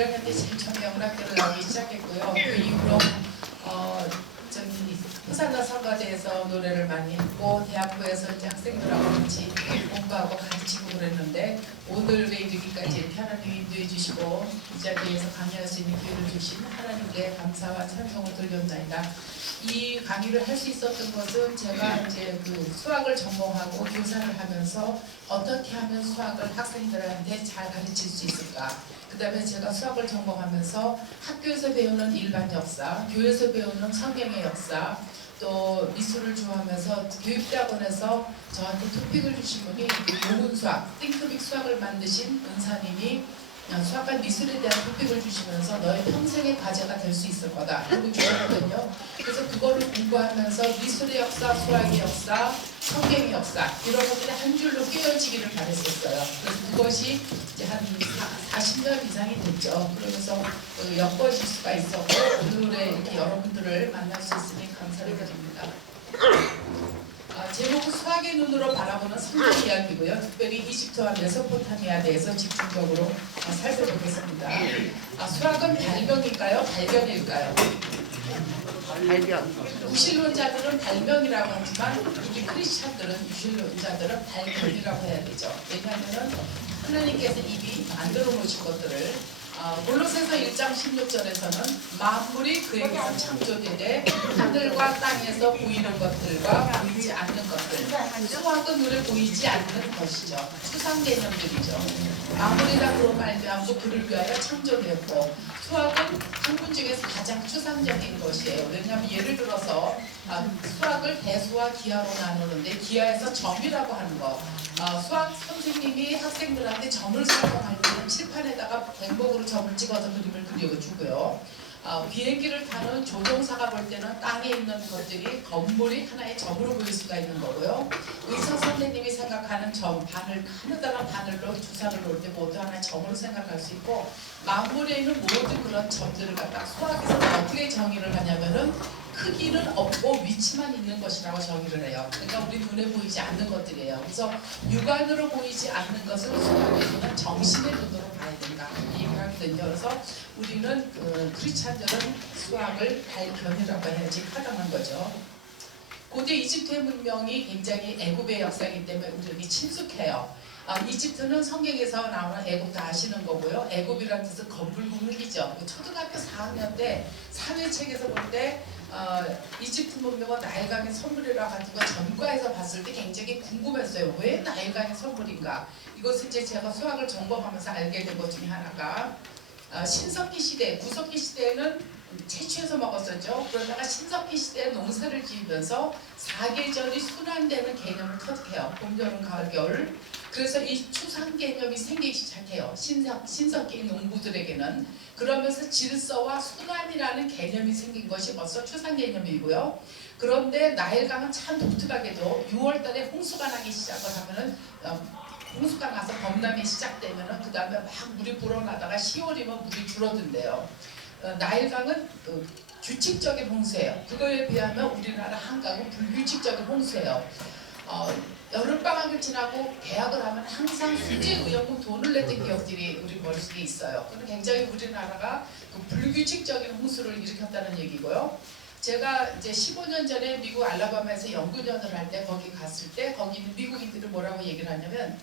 1학년 때 제일 처음에 영락교를 나오기 시작했고요. 그 이후로 저기 호산나 성가대에서 노래를 많이 했고 대학부에서 이제 학생들하고 같이 공부하고 가르치고 그랬는데 오늘에 이르기까지 이렇게 하나님이 인도해 주시고 이 자리에서 강의할 수 있는 기회를 주신 하나님께 감사와 찬송을 돌려옵나이다. 이 강의를 할 수 있었던 것은 제가 이제 그 수학을 전공하고 교사를 하면서 어떻게 하면 수학을 학생들한테 잘 가르칠 수 있을까. 그 다음에 제가 수학을 전공하면서 학교에서 배우는 일반 역사, 교회에서 배우는 성경의 역사, 또 미술을 좋아하면서 교육대학원에서 저한테 토픽을 주신 분이 용운수학, 띵크빅 수학을 만드신 은사님이 수학과 미술에 대한 토픽을 주시면서 너의 평생의 과제가 될 수 있을 거다 라고 주셨거든요. 그래서 그거를 공부하면서 미술의 역사, 수학의 역사, 성경의 역사 이런 것들이 한 줄로 깨어지기를 바랬었어요. 그래서 그것이 이제 한 40년 이상이 됐죠. 그러면서 엮어질 수가 있었고 오늘의 이렇게 여러분들을 만날 수 있으니 감사를 드립니다. 제목은 수학의 눈으로 바라보는 성경 이야기고요. 특별히 이집트와 메소포타미아에 대해서 집중적으로 살펴보겠습니다. 수학은 발명일까요? 발견일까요? 발견. 무신론자들은 발명이라고 하지만 우리 크리스찬들은 무신론자들은 발견이라고 해야 되죠. 왜냐하면 하나님께서 이미 만들어 놓으신 것들을 골로새서 1장 16절에서는 만물이 그에게서 창조되되 하늘과 땅에서 보이는 것들과 보이지 않는 것들, 수학은 눈에 보이지 않는 것이죠. 추상 개념들이죠. 만물이 다 그로 말미암고 그를 위하여 창조되었고 수학은 학문 중에서 가장 추상적인 것이에요. 왜냐하면 예를 들어서 수학을 대수와 기하로 나누는데 기하에서 점이라고 하는 것. 수학 선생님이 학생들한테 점을 설명할 때는 칠판에다가 백목으로 점을 찍어서 그림을 그려주고요. 비행기를 타는 조종사가 볼 때는 땅에 있는 것들이 건물이 하나의 점으로 보일 수가 있는 거고요. 의사 선생님이 생각하는 점, 바늘, 하늘다란 바늘로 주사를 놓을 때 모두 하나의 점으로 생각할 수 있고 만물에 있는 모든 그런 점들을 갖다 수학에서 어떻게 정의를 하냐면은 크기는 없고 위치만 있는 것이라고 정의를 해요. 그러니까 우리 눈에 보이지 않는 것들이에요. 그래서 육안으로 보이지 않는 것을 수학에서는 정신의 눈으로 봐야 된다. 이 얘기를 하거든요. 그래서 우리는 크리스찬들은 수학을 발견이라고 해야지 타당한 거죠. 고대 이집트의 문명이 굉장히 애굽의 역사이기 때문에 우리에게 친숙해요. 이집트는 성경에서 나오는 애굽 다 아시는 거고요. 애굽이라는 뜻은 검붉은 흙이죠. 초등학교 4학년 때 사회책에서 볼 때 이집트 문명은 나일강의 선물이라 가지고 전과에서 봤을 때 굉장히 궁금했어요. 왜 나일강의 선물인가? 이것을 이제 제가 수학을 전공하면서 알게 된 것 중에 하나가 신석기 시대, 구석기 시대에는 채취해서 먹었었죠. 그러다가 신석기 시대에 농사를 지으면서 사계절이 순환되는 개념을 터득해요. 봄, 여름, 가을, 겨울. 그래서 이 추상 개념이 생기기 시작해요. 신석기 농부들에게는. 그러면서 질서와 순환이라는 개념이 생긴 것이 벌써 추상 개념이고요. 그런데 나일강은 참 독특하게도 6월달에 홍수가 나기 시작을 하면은 홍수가 나서 범람이 시작되면은 그 다음에 막 물이 불어나다가 10월이면 물이 줄어든대요. 나일강은 규칙적인 홍수예요. 그거에 비하면 우리나라 한강은 불규칙적인 홍수예요. 여름방학을 지나고 개학을 하면 항상 수재의원금 돈을 냈던 기억들이 우리 머릿속에 있어요. 그건 굉장히 우리나라가 그 불규칙적인 홍수를 일으켰다는 얘기고요. 제가 이제 15년 전에 미국 알라바마에서 연구년을 할 때 거기 갔을 때 거기 있는 미국인들이 뭐라고 얘기를 하냐면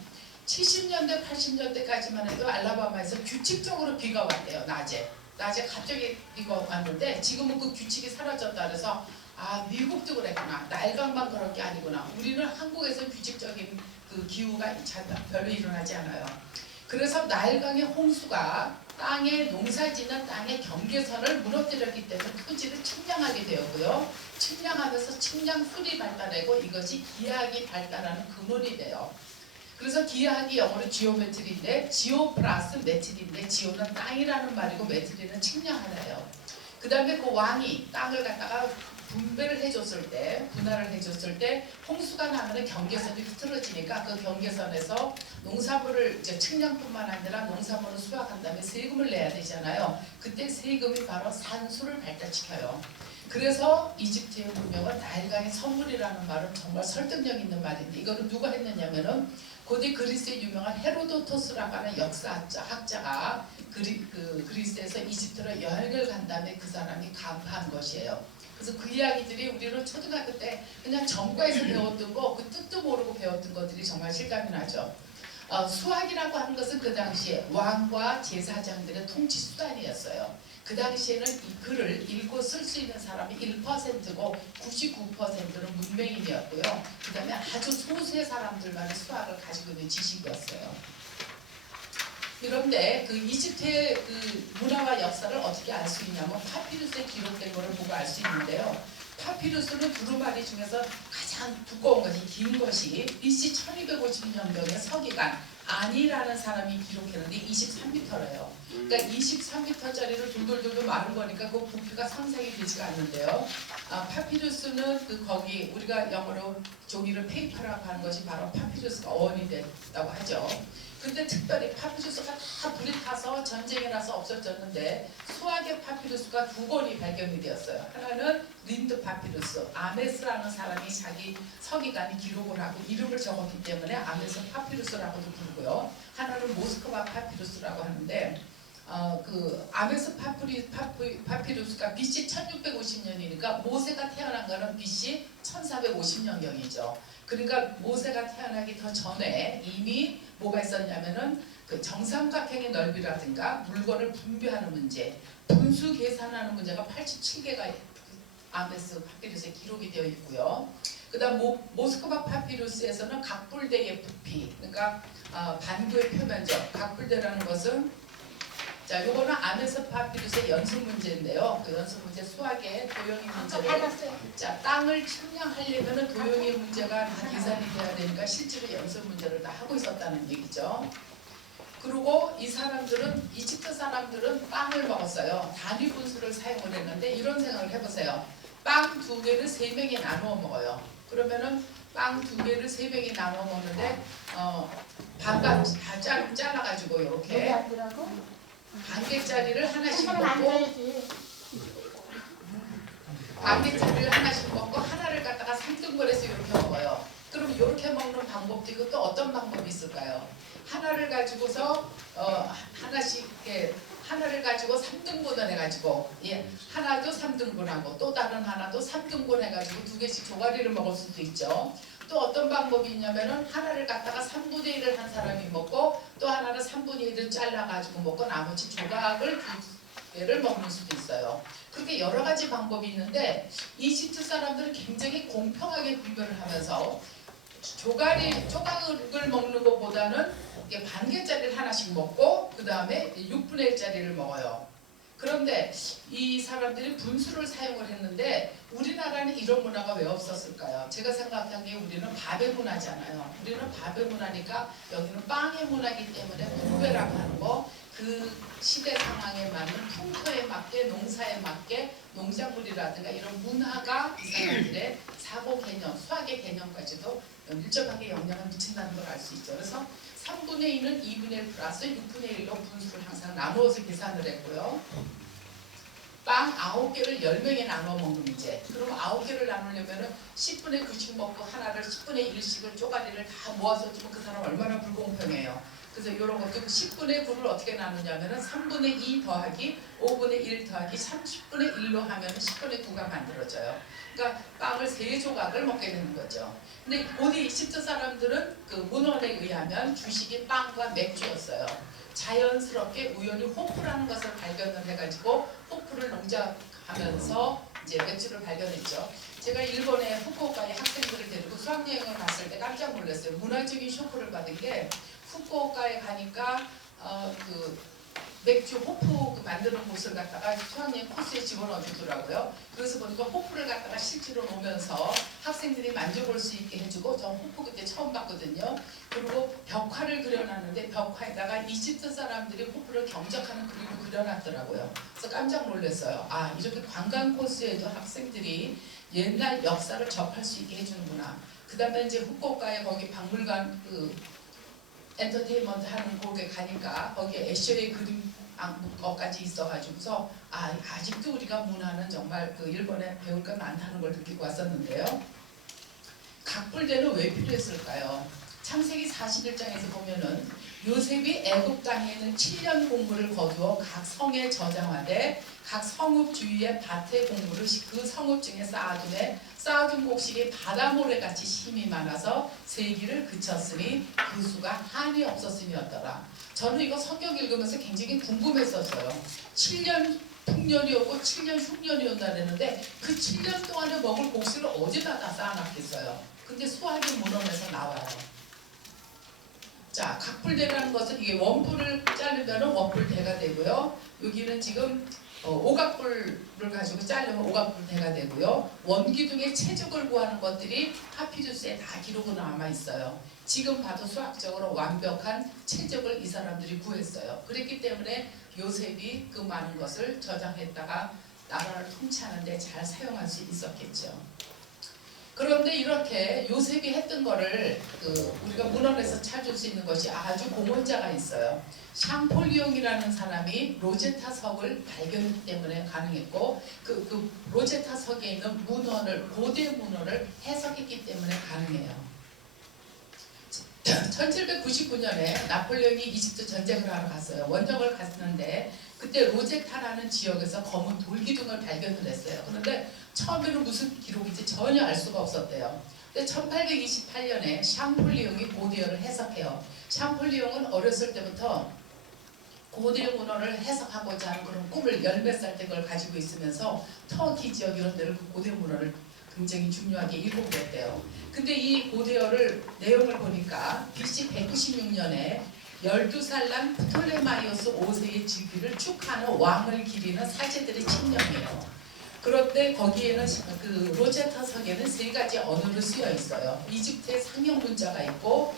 70년대 80년대까지만 해도 알라바마에서 규칙적으로 비가 왔대요. 낮에 갑자기 비가 왔는데 지금은 그 규칙이 사라졌다 그래서 미국도 그랬구나. 나일강만 그런 게 아니구나. 우리는 한국에서 규칙적인 그 기후가 별로 일어나지 않아요. 그래서 나일강의 홍수가 땅에 농사짓는 땅의 경계선을 무너뜨렸기 때문에 토지를 측량하게 되었고요. 측량하면서 측량술이 발달하고 이것이 기하학이 발달하는 근원이 돼요. 그래서 기하학이 영어로 지오메트리인데 지오 플러스 메트리인데 지오는 땅이라는 말이고 메트리는 측량하나요. 그 다음에 그 왕이 땅을 갖다가 분배를 해줬을 때, 분할을 해줬을 때 홍수가 나면 경계선이 흐트러지니까 그 경계선에서 농사물을 이제 측량뿐만 아니라 농사물을 수확한 다음에 세금을 내야 되잖아요. 그때 세금이 바로 산수를 발달시켜요. 그래서 이집트의 문명은 나일강의 선물이라는 말은 정말 설득력 있는 말인데 이거를 누가 했느냐면은 고대 그리스의 유명한 헤로도토스라고 하는 역사학자가 그리스에서 이집트로 여행을 간 다음에 그 사람이 간파한 것이에요. 그래서 그 이야기들이 우리는 초등학교 때 그냥 전과에서 배웠던 거, 그 뜻도 모르고 배웠던 것들이 정말 실감이 나죠. 수학이라고 하는 것은 그 당시에 왕과 제사장들의 통치 수단이었어요. 그 당시에는 이 글을 읽고 쓸 수 있는 사람이 1%고 99%는 문맹인이었고요. 그 다음에 아주 소수의 사람들만의 수학을 가지고 있는 지식이었어요. 그런데 그 이집트의 그 문화와 역사를 어떻게 알 수 있냐면 파피루스에 기록된 것을 보고 알 수 있는데요. 파피루스는 두루마리 중에서 가장 두꺼운 것이 긴 것이 BC 1250년경에 서기관 아니라는 사람이 기록했는데 23m래요. 그러니까 23m짜리를 돌돌돌돌 마른 거니까 그 부피가 상상이 되지가 않는데요. 파피루스는 그 거기 우리가 영어로 종이를 페이퍼라고 하는 것이 바로 파피루스가 어원이 됐다고 하죠. 근데 특별히 파피루스가 다 불이 타서 전쟁이 나서 없어졌는데 수학의 파피루스가 두 권이 발견이 되었어요. 하나는 린드 파피루스, 아메스라는 사람이 자기 서기관이 기록을 하고 이름을 적었기 때문에 아메스 파피루스라고도 부르고요. 하나는 모스크바 파피루스라고 하는데 그 아메스 파피루스가 BC 1650년이니까 모세가 태어난 거는 BC 1450년경이죠. 그러니까 모세가 태어나기 더 전에 이미 뭐가 있었냐면은 그 정삼각형의 넓이라든가 물건을 분배하는 문제, 분수 계산하는 문제가 87개가 아메스 파피루스에 기록이 되어 있고요. 그다음 모스크바 파피루스에서는 각불대의 부피, 그러니까 반구의 표면적, 각불대라는 것은 자, 요거는 아메스 파피루스의 연습 문제인데요. 그 연습 문제 수학의 도형의 문제를 자, 땅을 측량하려면은 도형의 문제가 다 계산이 돼야 되니까 실제로 연습 문제를 다 하고 있었다는 얘기죠. 그리고 이 사람들은 이집트 사람들은 빵을 먹었어요. 단위 분수를 사용을 했는데 이런 생각을 해보세요. 빵 두 개를 세 명이 나누어 먹어요. 그러면은 빵 두 개를 세 명이 나누어 먹는데 반반 다 잘라가지고 이렇게 반 개짜리를 하나씩 먹고 반 개짜리를 하나씩 먹고 하나를 갖다가 3등분해서 이렇게 먹어요. 그럼 이렇게 먹는 방법도 있고 또 어떤 방법이 있을까요? 하나를 가지고서 하나씩 이렇게 하나를 가지고 3등분을 해가지고 하나도 3등분하고 또 다른 하나도 3등분 해가지고 두 개씩 조가리를 먹을 수도 있죠. 또 어떤 방법이 있냐면은 하나를 갖다가 3분의 1을 한 사람이 먹고 또 하나는 3분의 1을 잘라가지고 먹고 나머지 조각을 두 개를 먹는 수도 있어요. 그렇게 여러 가지 방법이 있는데 이집트 사람들은 굉장히 공평하게 분별을 하면서 조각을 먹는 것보다는 반 개짜리를 하나씩 먹고 그 다음에 6분의 1짜리를 먹어요. 그런데 이 사람들이 분수를 사용을 했는데 우리나라는 이런 문화가 왜 없었을까요? 제가 생각하기에 우리는 밥의 문화잖아요. 우리는 밥의 문화니까 여기는 빵의 문화이기 때문에 분배라고 하는 거, 그 시대 상황에 맞는 풍토에 맞게 농사에 맞게 농작물이라든가 이런 문화가 이 사람들의 사고 개념, 수학의 개념까지도 밀접하게 영향을 미친다는 걸 알 수 있죠. 그래서 3분의 2는 2분의 1 플러스 6분의 1로 분수를 항상 나누어서 계산을 했고요. 빵 9개를 10명에 나눠 먹는 문제. 그럼 9개를 나누려면 10분의 9씩 먹고 하나를 10분의 1씩을 쪼가리를 다 모아서 주면 그 사람 얼마나 불공평해요. 그래서 이런 것도 10분의 9를 어떻게 나누냐면 3분의 2 더하기 5분의 1 더하기 30분의 1로 하면 10분의 9가 만들어져요. 그러니까 빵을 3조각을 먹게 되는 거죠. 근데 고대 이집트 사람들은 그 문헌에 의하면 주식이 빵과 맥주였어요. 자연스럽게 우연히 호프라는 것을 발견을 해가지고 호프를 농작하면서 이제 맥주를 발견했죠. 제가 일본에 후쿠오카에 학생들을 데리고 수학여행을 갔을 때 깜짝 놀랐어요. 문화적인 쇼크를 받은 게 후쿠오카에 가니까 그 맥주 호프 만드는 곳을 갖다가 수학여행 코스에 집어넣어 주더라고요. 그래서 보니까 호프를 갖다가 실제로 놓으면서 학생들이 만져볼 수 있게 해주고, 저 호프 그때 처음 봤거든요. 그리고 벽화를 그려놨는데 벽화에다가 이집트 사람들이 호프를 경적하는 그림을 그려놨더라고요. 그래서 깜짝 놀랐어요. 아, 이렇게 관광 코스에도 학생들이 옛날 역사를 접할 수 있게 해주는구나. 그 다음에 이제 후쿠오카에 거기 박물관 엔터테인먼트 하는 곳에 가니까 거기에 애셔의 그림 것까지 있어가지고서 아직도 우리가 문화는 정말 그 일본에 배울 게 많다는 걸 느끼고 왔었는데요. 각불대는 왜 필요했을까요? 창세기 41장에서 보면은 요셉이 애굽 땅에 있는 7년 공부를 거두어 각 성에 저장하되 각 성읍 주위에 밭의 공부를 그 성읍 중에 쌓아둔 곡식이 바다 모래같이 힘이 많아서 세기를 그쳤으니 그 수가 한이 없었음이었더라. 저는 이거 성경 읽으면서 굉장히 궁금했었어요. 7년 풍년이었고 7년 흉년이었나 그랬는데 그 7년 동안에 먹을 곡식을 어디다 다 쌓아놨겠어요. 근데 수학의 문헌에서 나와요. 자, 각불대라는 것은 이게 원뿔을 자르면 원뿔대가 되고요. 여기는 지금 오각뿔을 가지고 자르면 오각뿔대가 되고요. 원기둥의 체적을 구하는 것들이 파피루스에 다 기록으로 남아 있어요. 지금 봐도 수학적으로 완벽한 체적을 이 사람들이 구했어요. 그랬기 때문에 요셉이 그 많은 것을 저장했다가 나라를 통치하는 데 잘 사용할 수 있었겠죠. 그런데 이렇게 요셉이 했던 거를 우리가 문헌에서 찾을 수 있는 것이 아주 공헌자가 있어요. 샹폴리옹이라는 사람이 로제타 석을 발견했기 때문에 가능했고 그 로제타 석에 있는 문헌을 고대 문헌을 해석했기 때문에 가능해요. 1799년에 나폴레옹이 이집트 전쟁을 하러 갔어요. 원정을 갔는데 그때 로제타라는 지역에서 검은 돌기둥을 발견을 했어요. 그런데 처음에는 무슨 기록인지 전혀 알 수가 없었대요. 근데 1828년에 샹폴리옹이 고대어를 해석해요. 샹폴리옹은 어렸을 때부터 고대 문헌을 해석하고자 하는 그런 꿈을 10몇 살 때 그걸 가지고 있으면서 터키 지역 이런 데를 그 고대 문헌을 굉장히 중요하게 읽어보겠대요. 근데 이 고대어를 내용을 보니까 BC 196년에 12살 난 프톨레마이오스 5세의 즉위를 축하하는 왕을 기리는 사제들의 칙령이에요. 그런데 거기에는 그 로제타 석에는 3가지 언어로 쓰여 있어요. 이집트의 상형 문자가 있고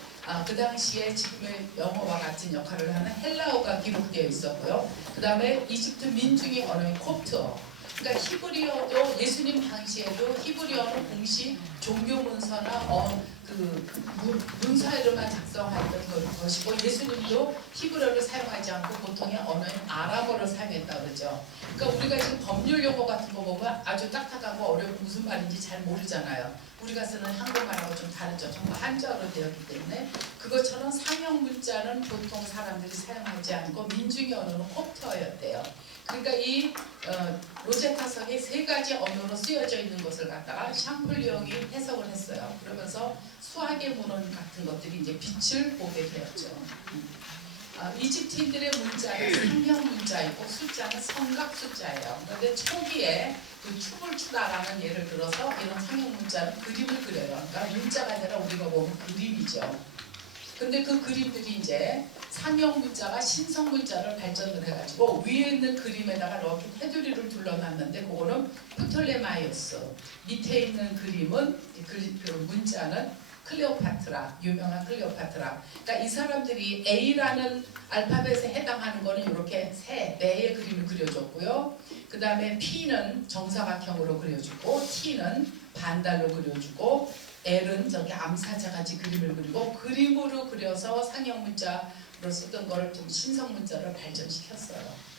그 당시에 지금의 영어와 같은 역할을 하는 헬라어가 기록되어 있었고요. 그 다음에 이집트 민중의 언어인 콥트어, 그러니까 히브리어도 예수님 당시에도 히브리어는 공식 종교 문서나 문서에만 작성했던 것이고 예수님도 히브리어를 사용하지 않고 보통의 언어인 아람어를 사용했다 그러죠. 그러니까 우리가 지금 법률 용어 같은 거 보면 아주 딱딱하고 어렵고 무슨 말인지 잘 모르잖아요. 우리가 쓰는 한국말하고 좀 다르죠. 정말 한자어로 되었기 때문에 그것처럼 상형 문자는 보통 사람들이 사용하지 않고 민중의 언어는 콥트어였대요. 그러니까 이 로제타 석에 3가지 언어로 쓰여져 있는 것을 갖다가 샹폴리옹이 해석을 했어요. 그러면서 수학의 문헌 같은 것들이 이제 빛을 보게 되었죠. 이집트인들의 문자는 상형 문자이고 숫자는 성각 숫자예요. 그런데 초기에 그 춤을 추다라는 예를 들어서 이런 상형 문자는 그림을 그려요. 그러니까 문자가 아니라 우리가 보면 그림이죠. 근데 그 그림들이 이제 상형 문자가 신성 문자를 발전을 해가지고 위에 있는 그림에다가 이렇게 테두리를 둘러놨는데 그거는 프톨레마이오스, 밑에 있는 그림은 그 문자는 클레오파트라, 유명한 클레오파트라. 그러니까 이 사람들이 A라는 알파벳에 해당하는 거는 이렇게 매의 그림을 그려줬고요. 그 다음에 P는 정사각형으로 그려주고 T는 반달로 그려주고 L은 저기 암사자같이 그림을 그리고 그림으로 그려서 상형 문자로 쓰던 걸 좀 신성 문자로 발전시켰어요.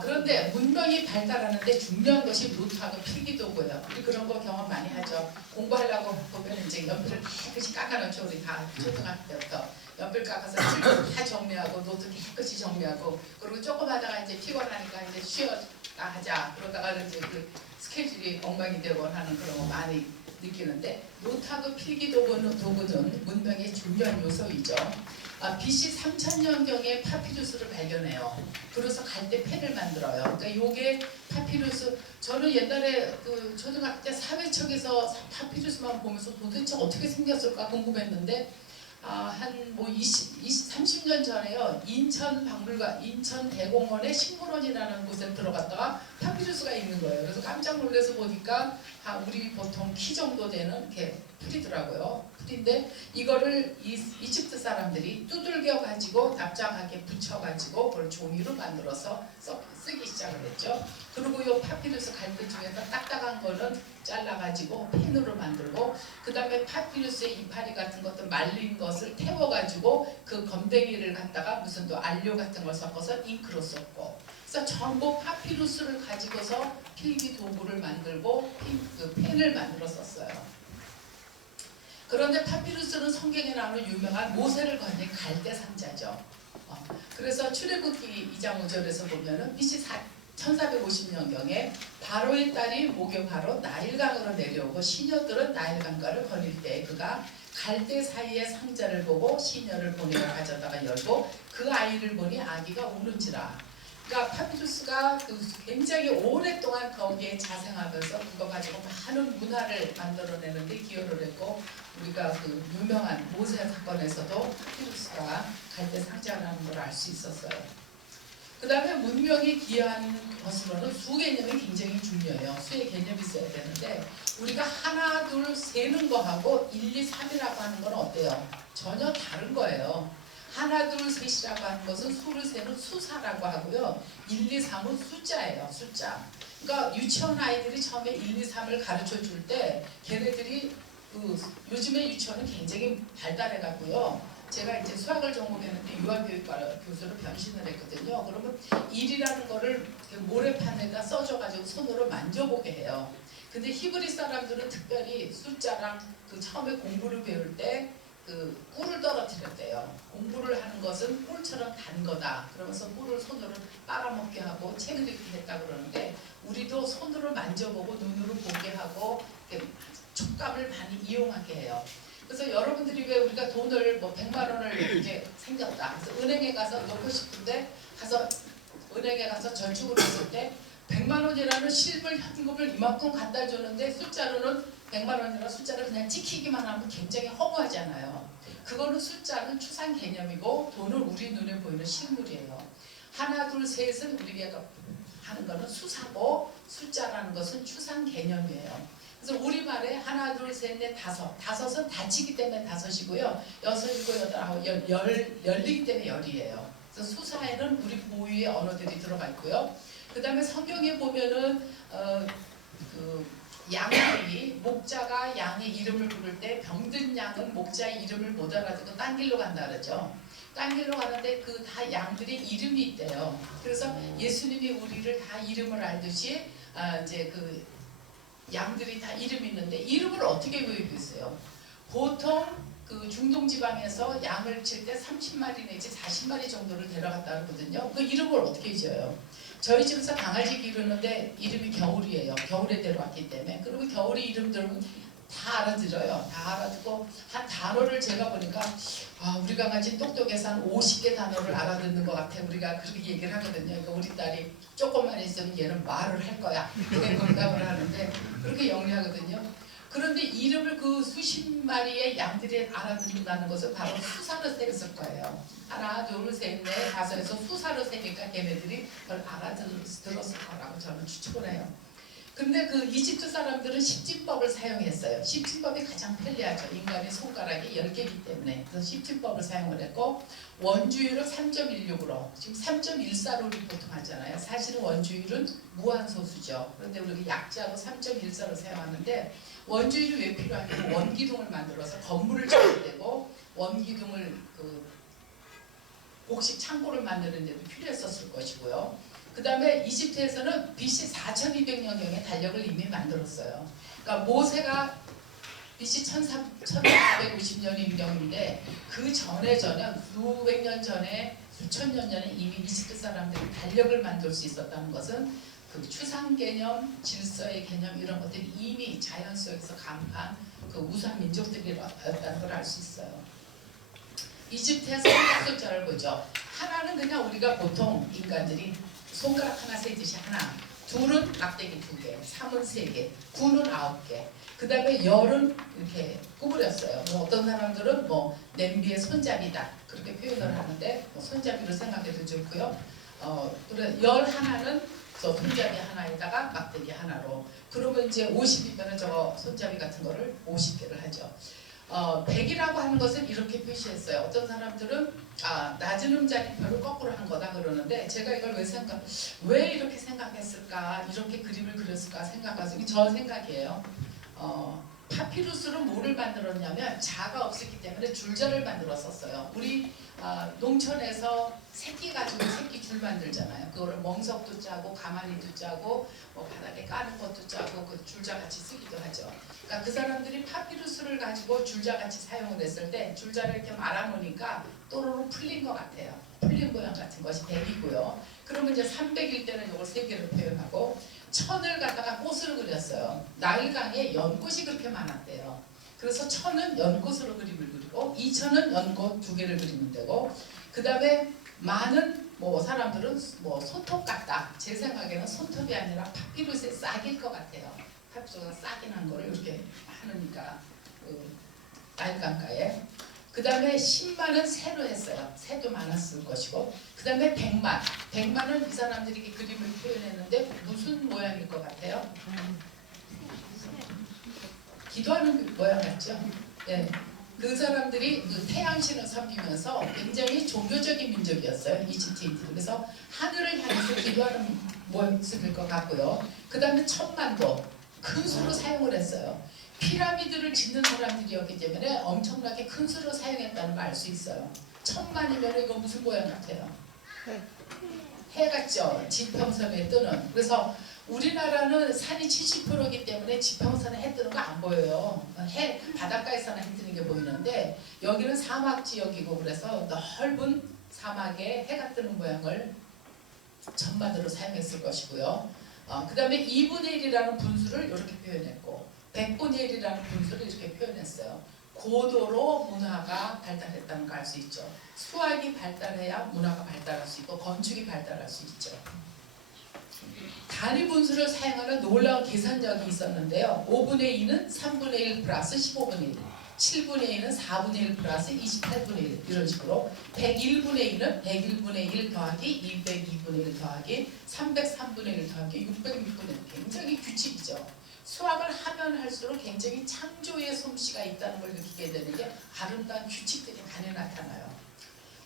그런데 문명이 발달하는데 중요한 것이 노트하고 필기도구예요. 우리 그런 거 경험 많이 하죠. 공부하려고 보면 이제 연필을 깨끗이 깎아놓죠. 우리 다 초등학교 때부터 연필 깎아서 칠도 다 정리하고 노트 깨끗이 정리하고 그리고 조금 하다가 이제 피곤하니까 이제 쉬었다 하자. 그러다가 이제 그 스케줄이 엉망이 되고 하는 그런 거 많이 느끼는데 노트하고 필기도구는 문명의 중요한 요소이죠. BC 3000년경에 파피루스를 발견해요. 그래서 갈 때 펜을 만들어요. 그러니까 이게 파피루스, 저는 옛날에 그 초등학교 때 사회책에서 파피루스만 보면서 도대체 어떻게 생겼을까 궁금했는데 한 30년 전에요. 인천 대공원에 식물원이라는 곳에 들어갔다가 파피루스가 있는 거예요. 그래서 깜짝 놀라서 보니까 우리 보통 키 정도 되는 이렇게 풀이더라고요. 풀인데 이거를 이집트 사람들이 두들겨 가지고 납작하게 붙여가지고 그걸 종이로 만들어서 쓰기 시작을 했죠. 그리고 이 파피루스 갈대 중에서 딱딱한 거는 잘라가지고 펜으로 만들고 그 다음에 파피루스의 이파리 같은 것도 말린 것을 태워가지고 그 검댕이를 갖다가 무슨 또 안료 같은 걸 섞어서 잉크로 썼고 그래서 전부 파피루스를 가지고서 필기 도구를 만들고 펜을 만들어 썼어요. 그런데 파피루스는 성경에 나오는 유명한 모세를 건진 갈대 상자죠. 그래서 출애굽기 2장 5절에서 보면은 BC 1450년경에 바로의 딸이 목욕하러 나일강으로 내려오고 시녀들은 나일강가를 거닐 때 그가 갈대 사이의 상자를 보고 시녀를 보내어 가져다가 열고 그 아이를 보니 아기가 우는지라. 그러니까 파피루스가 굉장히 오랫동안 거기에 자생하면서 그거 가지고 많은 문화를 만들어내는데 기여를 했고, 우리가 그 유명한 모세 사건에서도 파피루스가 갈대 상자라는 걸 알 수 있었어요. 그 다음에 문명이 기여하는 것으로는 수 개념이 굉장히 중요해요. 수의 개념이 있어야 되는데 우리가 하나 둘 세는 거하고 1, 2, 3이라고 하는 건 어때요? 전혀 다른 거예요. 하나 둘 셋이라고 하는 것은 수를 세는 수사라고 하고요. 1, 2, 3은 숫자예요. 숫자. 그러니까 유치원 아이들이 처음에 1, 2, 3을 가르쳐 줄 때 걔네들이 요즘에 유치원은 굉장히 발달해가고요. 제가 이제 수학을 전공했는데 유아교육과 교수로 변신을 했거든요. 그러면 1이라는 거를 모래판에다 써줘가지고 손으로 만져보게 해요. 근데 히브리 사람들은 특별히 숫자랑 처음에 공부를 배울 때 꿀을 떨어뜨렸대요. 공부를 하는 것은 꿀처럼 단 거다. 그러면서 꿀을 손으로 빨아먹게 하고 책을 읽게 했다 그러는데 우리도 손으로 만져보고 눈으로 보게 하고 촉감을 많이 이용하게 해요. 그래서 여러분들이 왜 우리가 돈을 100만 원을 이제 생겼다. 그래서 은행에 가서 넣고 싶은데 은행에 가서 저축을 했을 때 100만 원이라는 실물 현금을 이만큼 갖다 주는데 숫자로는 100만 원이라는 숫자를 그냥 찍히기만 하면 굉장히 허무하잖아요. 그거는 숫자는 추상 개념이고 돈은 우리 눈에 보이는 실물이에요. 하나 둘 셋은 우리가 하는 거는 수사고 숫자라는 것은 추상 개념이에요. 그래서 우리말에 하나 둘 셋 넷 다섯, 다섯은 다치기 때문에 다섯이고요. 여섯 일곱 여덟 아홉 열 열리기 때문에 열이에요. 그래서 수사에는 우리 고유의 언어들이 들어가 있고요. 그 다음에 성경에 보면은 양들이 목자가 양의 이름을 부를 때 병든 양은 목자의 이름을 못 알아듣고 딴 길로 간다 그러죠. 딴 길로 가는데 다 양들이 이름이 있대요. 그래서 예수님이 우리를 다 이름을 알듯이 이제 양들이 다 이름이 있는데 이름을 어떻게 외우겠어요? 보통 중동 지방에서 양을 칠 때 30마리 내지 40마리 정도를 데려갔다 하거든요. 그 이름을 어떻게 지어요? 저희 집에서 강아지 기르는데 이름이 겨울이에요. 겨울에 데려왔기 때문에. 그리고 겨울이 이름 들으면 다 알아들어요. 다 알아듣고 한 단어를 제가 보니까 우리 강아지 똑똑해서 한 50개 단어를 알아듣는 것 같아. 우리가 그렇게 얘기를 하거든요. 그러니까 우리 딸이 조금만 있으면 얘는 말을 할 거야. 그렇게 농담을 하는데 그렇게 영리하거든요. 그런데 이름을 수십 마리의 양들이 알아듣는다는 것은 바로 수사로 세웠을 거예요. 하나, 둘, 셋, 넷, 다섯에서 수사로 세니까 걔네들이 그걸 알아들었을 거라고 저는 추측을 해요. 근데 이집트 사람들은 십진법을 사용했어요. 십진법이 가장 편리하죠. 인간의 손가락이 10개이기 때문에. 그래서 십진법을 사용을 했고 원주율은 3.16으로 지금 3.14로 우리 보통 하잖아요. 사실은 원주율은 무한소수죠. 그런데 우리가 약자로 3.14로 사용하는데 원주율이 왜 필요하냐면 원기둥을 만들어서 건물을 짓게 되고 원기둥을 곡식 창고를 만드는 데도 필요했었을 것이고요. 그 다음에 이집트에서는 BC 4200년경에 달력을 이미 만들었어요. 그러니까 모세가 BC 1450년인경인데 그 전에 수백 년 전에 수천 년 전에 이미 이집트 사람들이 달력을 만들 수 있었다는 것은 추상 개념, 질서의 개념 이런 것들이 이미 자연 속에서 강한 우수한 민족들이었다는 걸 알 수 있어요. 이집트의 손가락 숫자를 보죠. 하나는 그냥 우리가 보통 인간들이 손가락 하나 세듯이 하나, 둘은 막대기 2개, 3은 3개, 9는 9개. 그 다음에 열은 이렇게 구부렸어요. 어떤 사람들은 냄비의 손잡이다 그렇게 표현을 하는데 손잡이로 생각해도 좋고요. 그래 열 하나는 손잡이 하나에다가 막대기 하나로. 그러면 이제 50이면 저거 손잡이 같은 거를 50개를 하죠. 100이라고 하는 것은 이렇게 표시했어요. 어떤 사람들은 낮은 음자리표를 거꾸로 한 거다 그러는데 제가 이걸 왜 이렇게 생각했을까, 이렇게 그림을 그렸을까 생각해서 이게 저 생각이에요. 파피루스로 뭐를 만들었냐면 자가 없었기 때문에 줄자를 만들었었어요. 우리 농촌에서 새끼 가지고 새끼 줄 만들잖아요. 그거를 멍석도 짜고 가마니도 짜고 뭐 바닥에 까는 것도 짜고 그 줄자같이 쓰기도 하죠. 그러니까 그 사람들이 파피루스를 가지고 줄자같이 사용을 했을 때 줄자를 이렇게 말아놓으니까 또로로 풀린 것 같아요. 풀린 모양 같은 것이 100이고요. 그러면 이제 300일 때는 이걸 3개를 표현하고 천을 갖다가 꽃으로 그렸어요. 나일강에 연꽃이 그렇게 많았대요. 그래서 천은 연꽃으로 그림을 그리고 2천은 연꽃 2개를 그리면 되고 그 다음에 만은 뭐 사람들은 뭐 손톱 같다. 제 생각에는 손톱이 아니라 파피루스의 싹일 것 같아요. 파피루스가 싹이 난 거를 이렇게 하니까 나일강가에 그 다음에 10만은 새로 했어요. 새도 많았을 것이고 그 다음에 100만 100만은 이 사람들이 그림을 표현했는데 무슨 모양일 것 같아요? 기도하는 모양 같죠? 예. 그 사람들이 그 태양신을 섬기면서 굉장히 종교적인 민족이었어요. 이집트인들이. 그래서 하늘을 향해서 기도하는 모습일 것 같고요. 그 다음에 천만도 큰 수로 사용을 했어요. 피라미드를 짓는 사람들이었기 때문에 엄청나게 큰 수로 사용했다는 걸 알 수 있어요. 천만이면 이거 무슨 모양 같아요? 해 같죠? 지평선에 뜨는. 그래서 우리나라는 산이 70%이기 때문에 지평선에 해 뜨는 거 안 보여요. 해 바닷가에서는 해 뜨는 게 보이는데 여기는 사막 지역이고 그래서 넓은 사막에 해가 뜨는 모양을 천만으로 사용했을 것이고요. 그 다음에 2분의 1이라는 분수를 이렇게 표현했고 100분의 1이라는 분수를 이렇게 표현했어요. 고도로 문화가 발달했다는 걸 알 수 있죠. 수학이 발달해야 문화가 발달할 수 있고 건축이 발달할 수 있죠. 단위 분수를 사용하는 놀라운 계산력이 있었는데요. 5분의 2는 3분의 1 플러스 15분의 1, 7분의 2는 4분의 1 플러스 28분의 1 이런 식으로 101분의 2는 101분의 1 더하기 202분의 1 더하기 303분의 1 더하기 606분의 1 굉장히 규칙이죠. 수학을 하면 할수록 굉장히 창조의 솜씨가 있다는 걸 느끼게 되는 게 아름다운 규칙들이 많이 나타나요.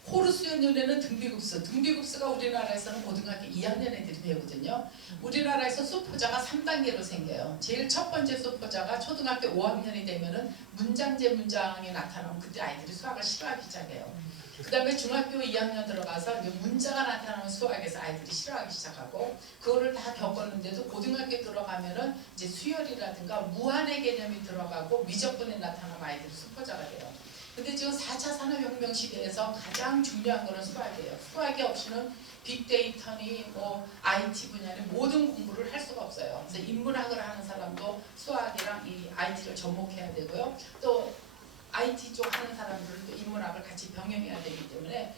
호루스의 눈에는 등비급수. 등비급수가 우리나라에서는 고등학교 2학년 애들이 배우거든요. 우리나라에서 수포자가 3단계로 생겨요. 제일 첫 번째 수포자가 초등학교 5학년이 되면은 문장제 문장이 나타나면 그때 아이들이 수학을 싫어하기 시작해요. 그 다음에 중학교 2학년 들어가서 이제 문자가 나타나면 수학에서 아이들이 싫어하기 시작하고 그거를 다 겪었는데도 고등학교 들어가면은 이제 수열이라든가 무한의 개념이 들어가고 미적분에 나타나면 아이들이 수포자가 돼요. 근데 지금 4차 산업혁명 시대에서 가장 중요한 거는 수학이에요. 수학이 없이는 빅데이터니 뭐 IT 분야는 모든 공부를 할 수가 없어요. 그래서 인문학을 하는 사람도 수학이랑 이 IT를 접목해야 되고요. 또 IT 쪽 하는 사람들은 또 인문학을 같이 병행해야 되기 때문에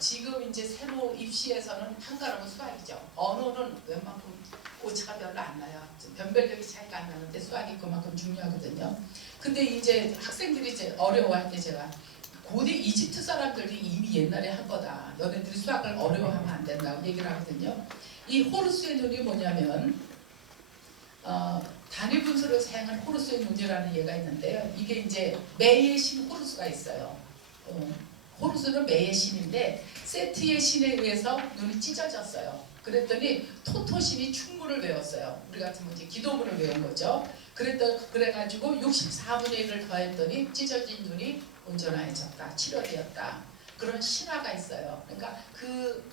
지금 이제 새로 입시에서는 한가로운 수학이죠. 언어는 웬만큼 오차가 별로 안 나요. 변별력이 차이가 안 나는데 수학이 그만큼 중요하거든요. 근데 이제 학생들이 이제 어려워할 때 제가 고대 이집트 사람들이 이미 옛날에 한 거다. 너네들이 수학을 어려워하면 안 된다고 얘기를 하거든요. 이 호루스의 눈이 뭐냐면 단위 분수를 사용한 호루스의 눈이라는 예가 있는데요. 이게 이제 매의 신 호루스가 있어요. 호루스는 매의 신인데 세트의 신에 의해서 눈이 찢어졌어요. 그랬더니 토토신이 충무를 외웠어요. 우리 같으면 이제 기도문을 외운 거죠. 그래가지고 64분의 1을 더했더니 찢어진 눈이 온전해졌다. 치료되었다. 그런 신화가 있어요. 그러니까 그